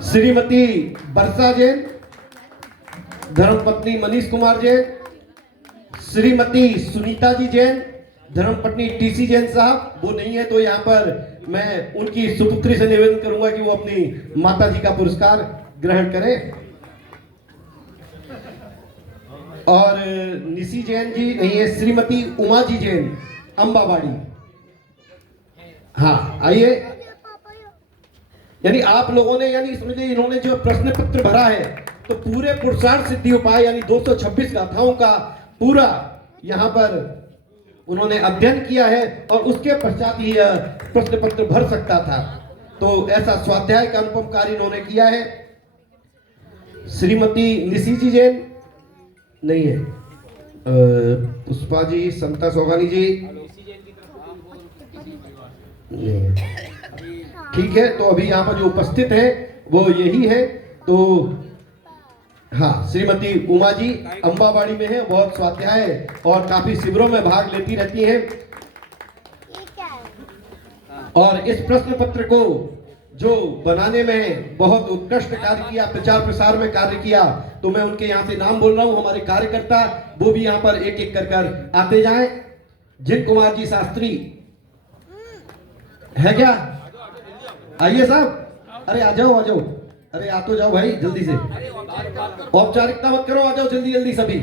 श्रीमती वर्षा जैन, धर्मपत्नी मनीष कुमार जैन, श्रीमती सुनीता जी जैन, धर्मपत्नी TC जैन साहब वो नहीं है, तो यहाँ पर मैं उनकी सुपुत्री से निवेदन करूंगा कि वो अपनी माता जी का पुरस्कार ग्रहण करें। और निशी जैन जी नहीं है, श्रीमती उमा जी जैन अंबाबाड़ी, हाँ आइए। यानी आप लोगों ने, यानी समझिए इन्होंने जो प्रश्न पत्र भरा है, तो पूरे पुरुषार्थ सिद्धि उपाय यानी 226 गाथाओं का पूरा यहाँ पर उन्होंने अध्ययन किया है और उसके पश्चात ही यह प्रश्न पत्र भर सकता था। तो ऐसा स्वाध्याय का अनुपम कार्य इन्होंने किया है। श्रीमती निशी जी जैन नहीं है, पुष्पा जी, समता सोगानी जी नहीं है, ठीक है। तो अभी यहाँ पर जो उपस्थित है वो यही है। तो हाँ, श्रीमती उमा जी अंबाबाड़ी में है, बहुत स्वाध्याय और काफी शिविरों में भाग लेती रहती हैं। और इस प्रश्न पत्र को जो बनाने में बहुत उत्कृष्ट कार्य किया, प्रचार प्रसार में कार्य किया, तो मैं उनके यहाँ से नाम बोल रहा हूँ। हमारे कार्यकर्ता वो भी यहाँ पर एक एक कर आते जाएं। जिन कुमार जी शास्त्री है क्या? आइए साहब, अरे आ जाओ आ जाओ, अरे आ तो जाओ भाई जल्दी से, औपचारिकता मत करो, आ जाओ जल्दी जल्दी सभी।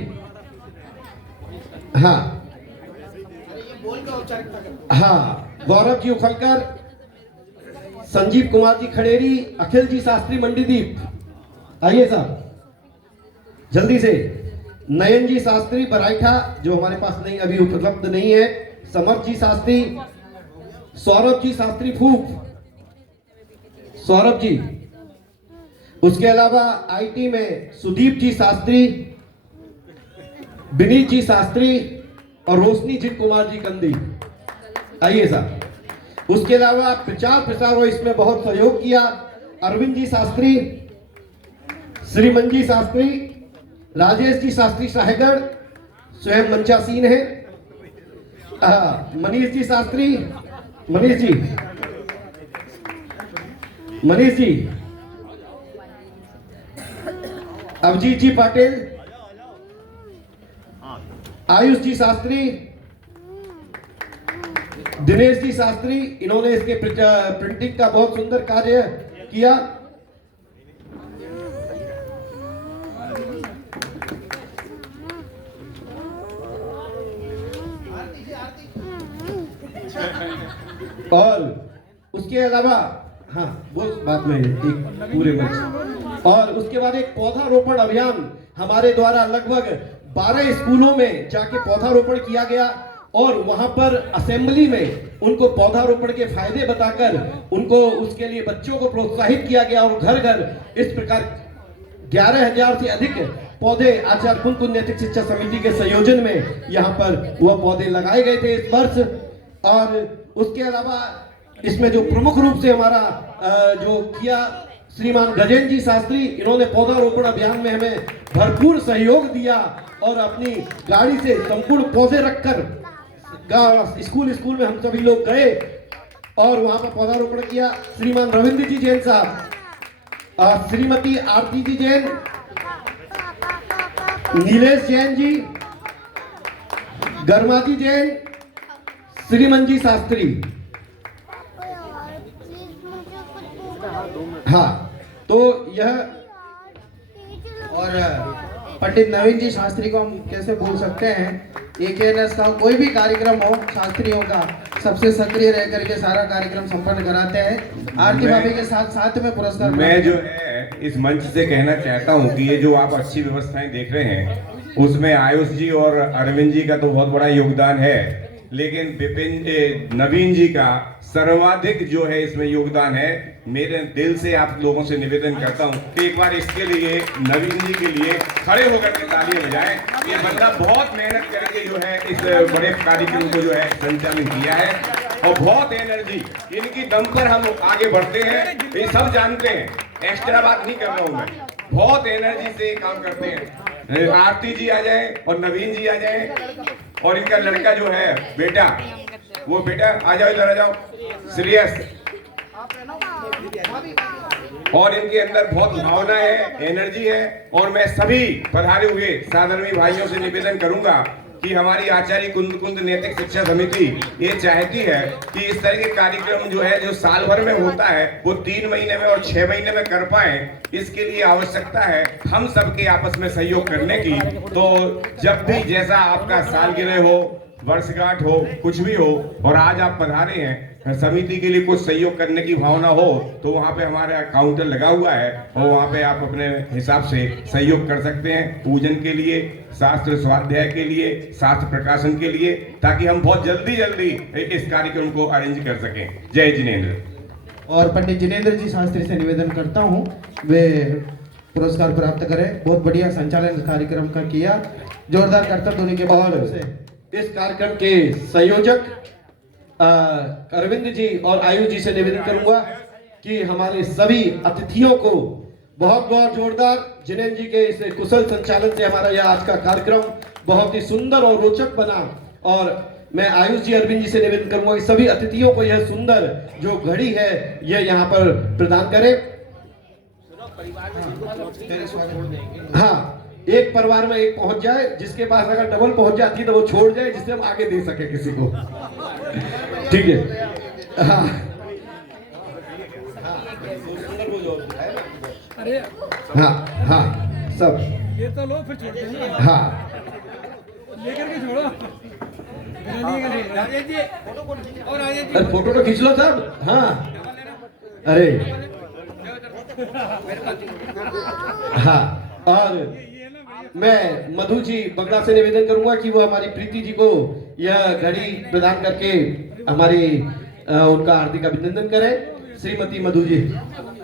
हाँ हाँ, गौरव जी उखलकर, संजीव कुमार जी खड़ेरी, अखिल जी शास्त्री मंडीदीप, आइए साहब जल्दी से। नयन जी शास्त्री बराइठा जो हमारे पास नहीं अभी उपलब्ध नहीं है, समर्थ जी शास्त्री, सौरभ जी शास्त्री फूफ, सौरभ जी। उसके अलावा आईटी में सुदीप जी शास्त्री, विनीत जी शास्त्री और रोशनी जित कुमार जी कंदी। आइए साहब। उसके अलावा प्रचार प्रसार और इसमें बहुत सहयोग किया अरविंद जी शास्त्री, श्रीमन जी शास्त्री, राजेश जी शास्त्री साहेगढ़ स्वयं मंचासीन है, मनीष जी शास्त्री, मनीष जी, अभिजीत जी पाटिल, आयुष जी शास्त्री, दिनेश जी शास्त्री, इन्होंने इसके प्रिंटिंग का बहुत सुंदर कार्य किया। और उसके अलावा हाँ वो बात में एक पूरे मंच और उसके बाद एक पौधारोपण अभियान हमारे द्वारा लगभग 12 स्कूलों में जाके पौधारोपण किया गया और वहां पर असेंबली में उनको पौधारोपण के फायदे बताकर उनको उसके लिए बच्चों को प्रोत्साहित किया गया और घर घर इस प्रकार 11,000 से अधिक पौधे आचार्य कुंकुन नैतिक शिक्षा समिति के संयोजन में यहाँ पर वह पौधे लगाए गए थे इस वर्ष। और उसके अलावा इसमें जो प्रमुख रूप से हमारा जो किया श्रीमान गजेंद्र जी शास्त्री, इन्होंने पौधारोपण अभियान में हमें भरपूर सहयोग दिया और अपनी गाड़ी से संपूर्ण पौधे रखकर स्कूल में हम सभी लोग गए और वहां पर पौधारोपण किया। श्रीमान रविंद्र जी जैन साहब, श्रीमती आरती जी जैन, नीलेश जैन जी, गर्माजी जैन, श्रीमन जी शास्त्री। हाँ तो यह और पंडित नवीन जी शास्त्री को हम कैसे भूल सकते हैं। AKNS का कोई भी कार्यक्रम हो शास्त्रियों का सबसे सक्रिय रह करके सारा कार्यक्रम संपन्न कराते हैं। आरती भाभी के साथ साथ में पुरस्कार मैं जो है इस मंच से कहना चाहता हूं कि ये जो आप अच्छी व्यवस्थाएं देख रहे हैं उसमें आयुष जी और अरविंद जी का तो बहुत बड़ा योगदान है, लेकिन नवीन जी का सर्वाधिक जो है इसमें योगदान है। मेरे दिल से आप लोगों से निवेदन करता हूं कि एक बार इसके लिए नवीन जी के लिए खड़े होकर के तालियां बजाएं। ये बंदा बहुत मेहनत करके जो है इस बड़े कार्यक्रम को जो है संचालित किया है और बहुत एनर्जी इनकी दम पर हम आगे बढ़ते हैं। ये सब जानते हैं, एक्स्ट्रा बात नहीं कर रहा हूं मैं, बहुत एनर्जी से काम करते हैं। आरती जी आ जाए और नवीन जी आ जाए और इनका लड़का जो है बेटा, वो बेटा आ जाओ, इधर आ जाओ, सीरियस। और इनके अंदर बहुत भावना है, एनर्जी है और मैं सभी पधारे हुए साधर्मी भाइयों से निवेदन करूंगा कि हमारी आचार्य कुंद नैतिक शिक्षा समिति ये चाहती है कि इस तरह के कार्यक्रम जो है जो साल भर में होता है वो 3 महीने में और 6 महीने में कर पाए। इसके लिए आवश्यकता है हम सबके आपस में सहयोग करने की। तो जब भी जैसा आपका सालगिरह हो, वर्षगांठ हो, कुछ भी हो और आज आप पधारे हैं समिति के लिए कुछ सहयोग करने की भावना हो तो वहाँ पे हमारा काउंटर लगा हुआ है और वहाँ पे आप अपने हिसाब से सहयोग कर सकते हैं, पूजन के लिए, शास्त्र स्वाध्याय के लिए, शास्त्र प्रकाशन के लिए, ताकि हम बहुत जल्दी इस कार्यक्रम को अरेंज कर सकें। जय जिनेंद्र। और पंडित जिनेंद्र जी शास्त्री से निवेदन करता हूँ वे पुरस्कार प्राप्त करें। बहुत बढ़िया संचालन कार्यक्रम का किया, जोरदार कर्तव्य होने के बाद इस कार्यक्रम के संयोजक अरविंद जी और आयुष जी से निवेदन करूंगा कि हमारे सभी अतिथियों को बहुत बहुत जोरदार जिनेंद्र जी के इस कुशल संचालन से हमारा यह आज का कार्यक्रम बहुत ही सुंदर और रोचक बना। और मैं आयुष जी, अरविंद जी से निवेदन करूंगा कि सभी अतिथियों को यह सुंदर जो घड़ी है यह यहाँ पर प्रदान करें। हाँ, एक परिवार में एक पहुंच जाए, जिसके पास अगर डबल पहुंच जाती है तो वो छोड़ जाए जिससे हम आगे दे सके किसी को। ठीक है। हाँ हाँ हाँ सब ये तो लो फिर छोड़ते हैं। हाँ लेकर के छोड़ो। राजेश जी और राजेश जी अरे फोटो तो खींच लो सब। हाँ अरे हाँ और मैं मधु जी बगड़ा से निवेदन करूंगा कि वो हमारी प्रीति जी को यह घड़ी प्रदान करके हमारी उनका हार्दिक अभिनंदन करें। श्रीमती मधु जी,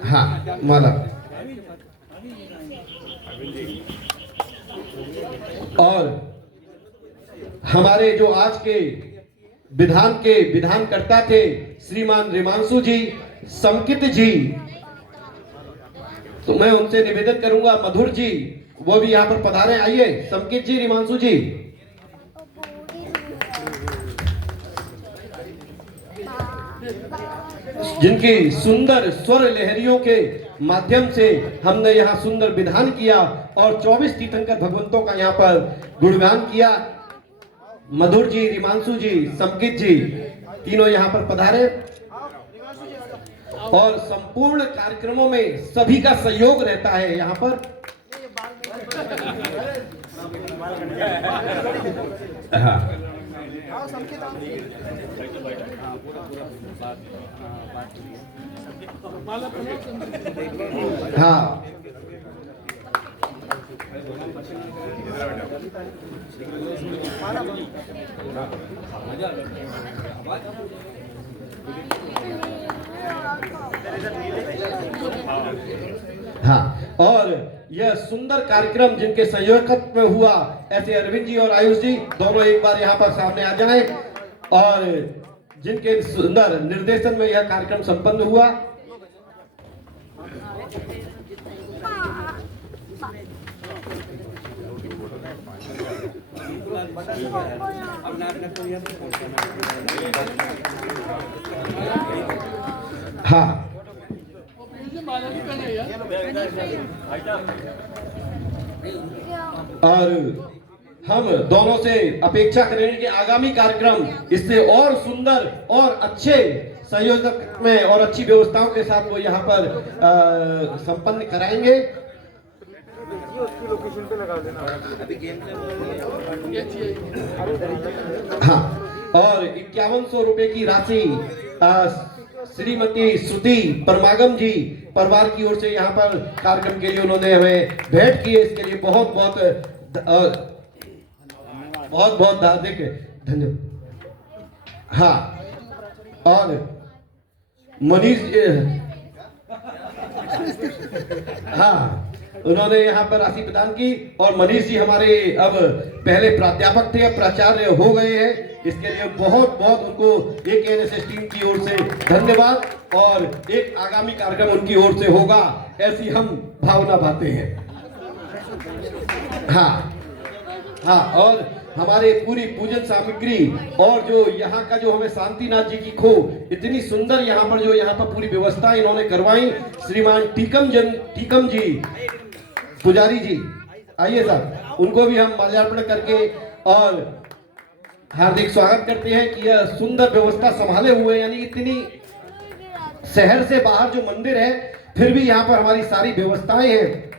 हाँ माला। और हमारे जो आज के विधानकर्ता थे श्रीमान रिमांशु जी, समकित जी, तो मैं उनसे निवेदन करूंगा मधुर जी वो भी यहाँ पर पधारे। आइए समकित जी, रिमांशु जी। जिनकी सुंदर स्वर लहरियों के माध्यम से हमने यहाँ सुंदर विधान किया और 24 तीर्थंकर भगवंतों का यहाँ पर गुणगान किया। मधुर जी, रिमांशु जी, समकित जी तीनों यहाँ पर पधारे और संपूर्ण कार्यक्रमों में सभी का सहयोग रहता है यहाँ पर। हाँ। हाँ, हाँ, और यह सुंदर कार्यक्रम जिनके संयोजकत्व में हुआ, ऐसे अरविंद जी और आयुष जी दोनों एक बार यहाँ पर सामने आ जाएं, और जिनके सुंदर निर्देशन में यह कार्यक्रम संपन्न हुआ। हाँ, और हम दोनों से अपेक्षा करेंगे कि आगामी कार्यक्रम इससे और सुंदर और अच्छे संयोजक में और अच्छी व्यवस्थाओं के साथ वो यहाँ पर संपन्न कराएंगे। हाँ, और 5100 रुपए की राशि श्रीमती श्रुति परमागम जी परिवार की ओर से यहाँ पर कार्यक्रम के लिए उन्होंने हमें भेंट की है। इसके लिए बहुत बहुत हार्दिक धन्यवाद। हाँ, और मनीष, हाँ, उन्होंने यहाँ पर राशि प्रदान की। और मनीष जी हमारे अब पहले प्राध्यापक थे, अब प्राचार्य हो गए हैं। इसके लिए बहुत बहुत उनको एक एनएसएस टीम की ओर से धन्यवाद, और एक आगामी कार्यक्रम उनकी ओर से होगा ऐसी हम भावना बांधते हैं। हाँ, हाँ, और हमारे पूरी पूजन सामग्री और जो यहाँ का जो हमें शांतिनाथ जी की खो इतनी सुंदर यहाँ पर जो यहाँ पर पूरी व्यवस्था इन्होंने करवाई, श्रीमान टीकम जी पुजारी जी आइए साहब, उनको भी हम माल्यार्पण करके और हार्दिक स्वागत करते हैं कि यह सुंदर व्यवस्था संभाले हुए, यानी इतनी शहर से बाहर जो मंदिर है फिर भी यहाँ पर हमारी सारी व्यवस्थाएं हैं।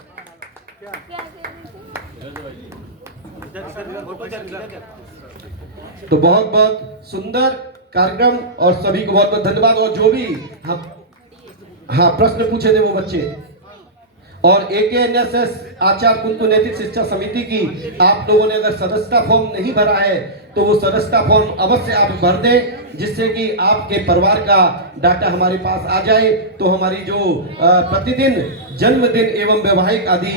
तो बहुत बहुत सुंदर कार्यक्रम और सभी को बहुत बहुत धन्यवाद। और जो भी हम प्रश्न पूछे थे वो बच्चे, और एकेएनएसएस आचार्य कुंतु नैतिक शिक्षा समिति की आप लोगों ने अगर सदस्यता फॉर्म नहीं भरा है तो वो सदस्यता फॉर्म अवश्य आप भर दें, जिससे कि आपके परिवार का डाटा हमारे पास आ जाए। तो हमारी जो प्रतिदिन जन्मदिन एवं वैवाहिक आदि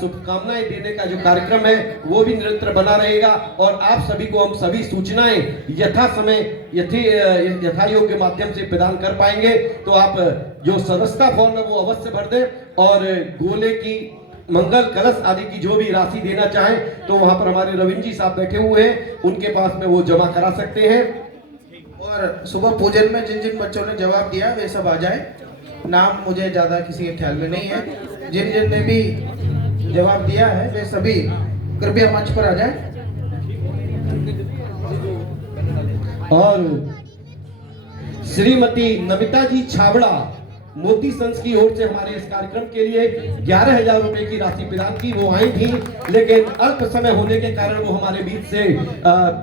शुभकामनाएं देने का जो कार्यक्रम है वो भी निरंतर बना रहेगा, और आप सभी को हम सभी सूचनाएं यथा समय यथा योग्य माध्यम से प्रदान कर पाएंगे। तो आप जो सदस्यता फॉर्म है वो अवश्य भर दें, और गोले की मंगल कलश आदि की जो भी राशि देना चाहें तो वहां पर हमारे रविंद्र जी साहब बैठे हुए हैं, उनके पास में वो जमा करा सकते हैं। और सुबह पूजन में जिन जिन बच्चों ने जवाब दिया वे सब आ जाएं। नाम मुझे ज्यादा किसी के ख्याल में नहीं है। जिन जिन ने भी जवाब दिया है वे सभी कृपया मंच पर आ जाएं। और श्रीमती नमिता जी छाबड़ा मोती संस की ओर से हमारे इस कार्यक्रम के लिए 11,000 रुपए की राशि प्रदान की। वो आई थी लेकिन अल्प समय होने के कारण वो हमारे बीच से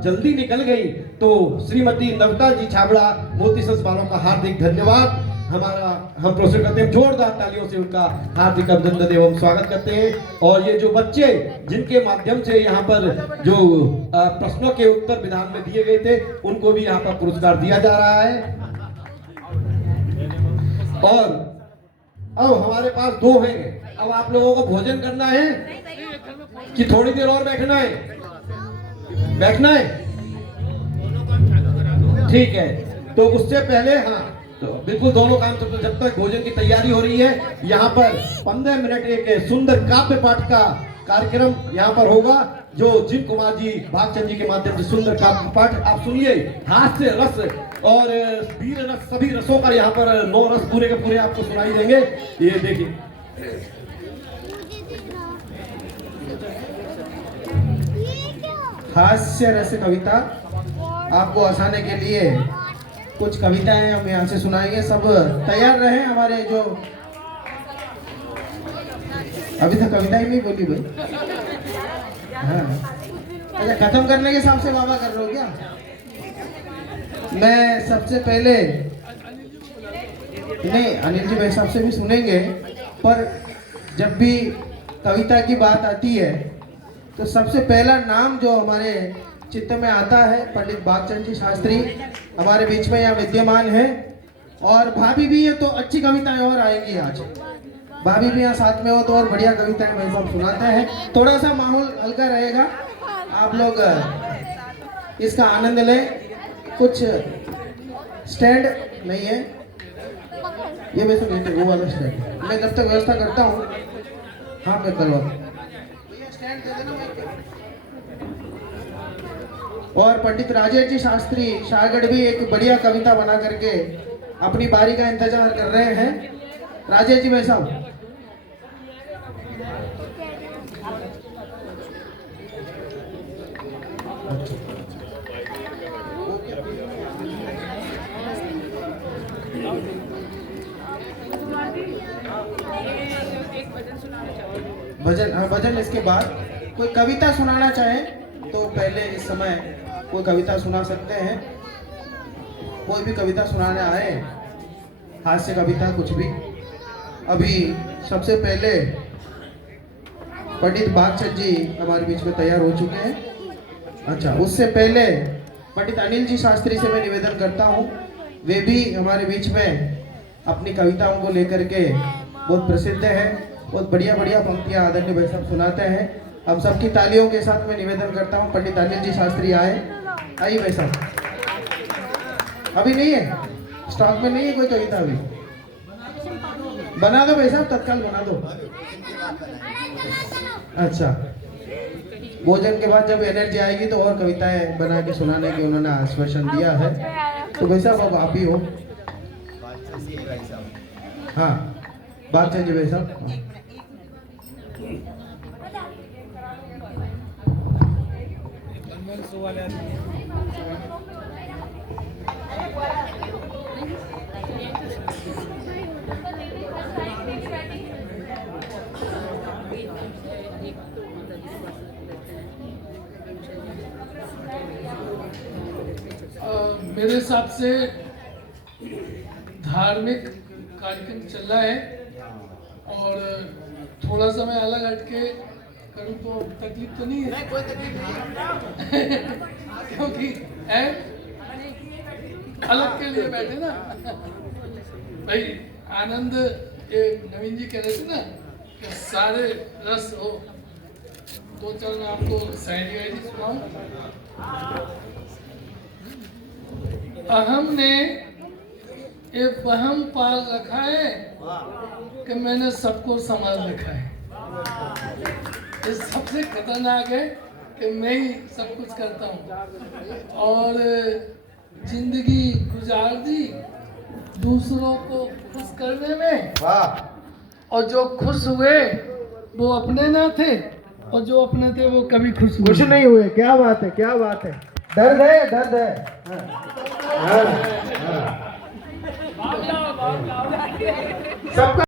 जल्दी निकल गई। तो श्रीमती नमिता जी छाबड़ा मोती संस वालों का हार्दिक धन्यवाद। हमारा हम प्रोसेस करते हैं, जोरदार तालियों से उनका हार्दिक अभिनंदन एवं स्वागत करते हैं। और ये जो बच्चे जिनके माध्यम से यहाँ पर जो प्रश्नों के उत्तर विधान में दिए गए थे, उनको भी यहाँ पर पुरस्कार दिया जा रहा है। और अब हमारे पास 2 हैं। अब आप लोगों को भोजन करना है कि थोड़ी देर और बैठना है? बैठना है, ठीक है। तो उससे पहले हाँ, तो बिल्कुल दोनों काम, तो जब तक भोजन की तैयारी हो रही है, यहाँ पर 15 मिनट एक सुंदर काव्य पाठ का कार्यक्रम यहाँ पर होगा, जो जिन कुमार जी भागचंद जी के माध्यम से सुंदर काव्य पाठ आप सुनिए। हास्य रस और वीर रस, सभी रसों का यहाँ पर 9 रस पूरे के पूरे आपको सुनाई देंगे। ये देखिए, हास्य रस कविता आपको हंसाने के लिए कुछ कविताएं हम यहाँ से सुनाएंगे। सब तैयार रहे। हमारे जो अभी तक कविता ही नहीं बोली भाई। हाँ, अच्छा, खत्म करने के हिसाब से बाबा कर रहे हो क्या? मैं सबसे पहले नहीं, अनिल जी भाई साहब से भी सुनेंगे, पर जब भी कविता की बात आती है तो सबसे पहला नाम जो हमारे चित्त में आता है, पंडित भागचंद जी शास्त्री हमारे बीच में यहाँ विद्यमान है। और भाभी भी है, तो अच्छी कविताएं और आएंगी आज। भाभी भी यहाँ साथ में हो तो और बढ़िया कविताएं भाई साहब सुनाते हैं। थोड़ा सा माहौल हल्का रहेगा, आप लोग इसका आनंद लें। कुछ स्टैंड नहीं है, ये वैसे कहते वो वाला स्टैंड मैं जब तक व्यवस्था करता हूँ। हाँ, मैं करवा स्टैंड दे देना। और पंडित राजेश जी शास्त्री शाहगढ़ भी एक बढ़िया कविता बना करके अपनी बारी का इंतजार कर रहे हैं। राजेश जी भाई साहब, भजन, हाँ भजन। इसके बाद कोई कविता सुनाना चाहे तो पहले इस समय कोई कविता सुना सकते हैं। कोई भी कविता सुनाने आए, हास्य कविता कुछ भी। अभी सबसे पहले पंडित भागचंद जी हमारे बीच में तैयार हो चुके हैं। अच्छा, उससे पहले पंडित अनिल जी शास्त्री से मैं निवेदन करता हूँ, वे भी हमारे बीच में अपनी कविताओं को लेकर के बहुत प्रसिद्ध हैं। बहुत बढ़िया बढ़िया पंक्तियाँ आदरणीय भाई साहब सुनाते हैं। हम सबकी तालियों के साथ मैं निवेदन करता हूँ पंडित अनिल जी शास्त्री आए। आइए भाई साहब। अभी नहीं है, स्टॉक में नहीं है कोई कविता अभी? बना दो भाई साहब, तत्काल बना दो। अच्छा, भोजन के बाद जब एनर्जी आएगी तो और कविताएं बना के सुनाने की उन्होंने आश्वासन दिया है। तो भाई साहब अब आप ही हो। हाँ, भागचंद जी भाई साहब। मेरे हिसाब से धार्मिक कार्यक्रम चल रहा है और थोड़ा सा मैं अलग हटके करूँ तो तकलीफ तो नहीं है? कोई तकलीफ नहीं क्योंकि अलग के लिए बैठे ना भाई। आनंद, ये नवीन जी कह रहे थे ना कि सारे रस हो, तो चल मैं आपको शायरी वायरी सुनाऊं। अहम ने एक वहम पाल रखा है कि मैंने सबको संभाल रखा है। ये सबसे खतरनाक है कि मैं ही सब कुछ करता हूँ और जिंदगी गुजार दी दूसरों को खुश करने में। और जो खुश हुए वो अपने ना थे और जो अपने थे वो कभी खुश नहीं हुए। क्या बात है, क्या बात है। दर्द है, दर्द है। सबका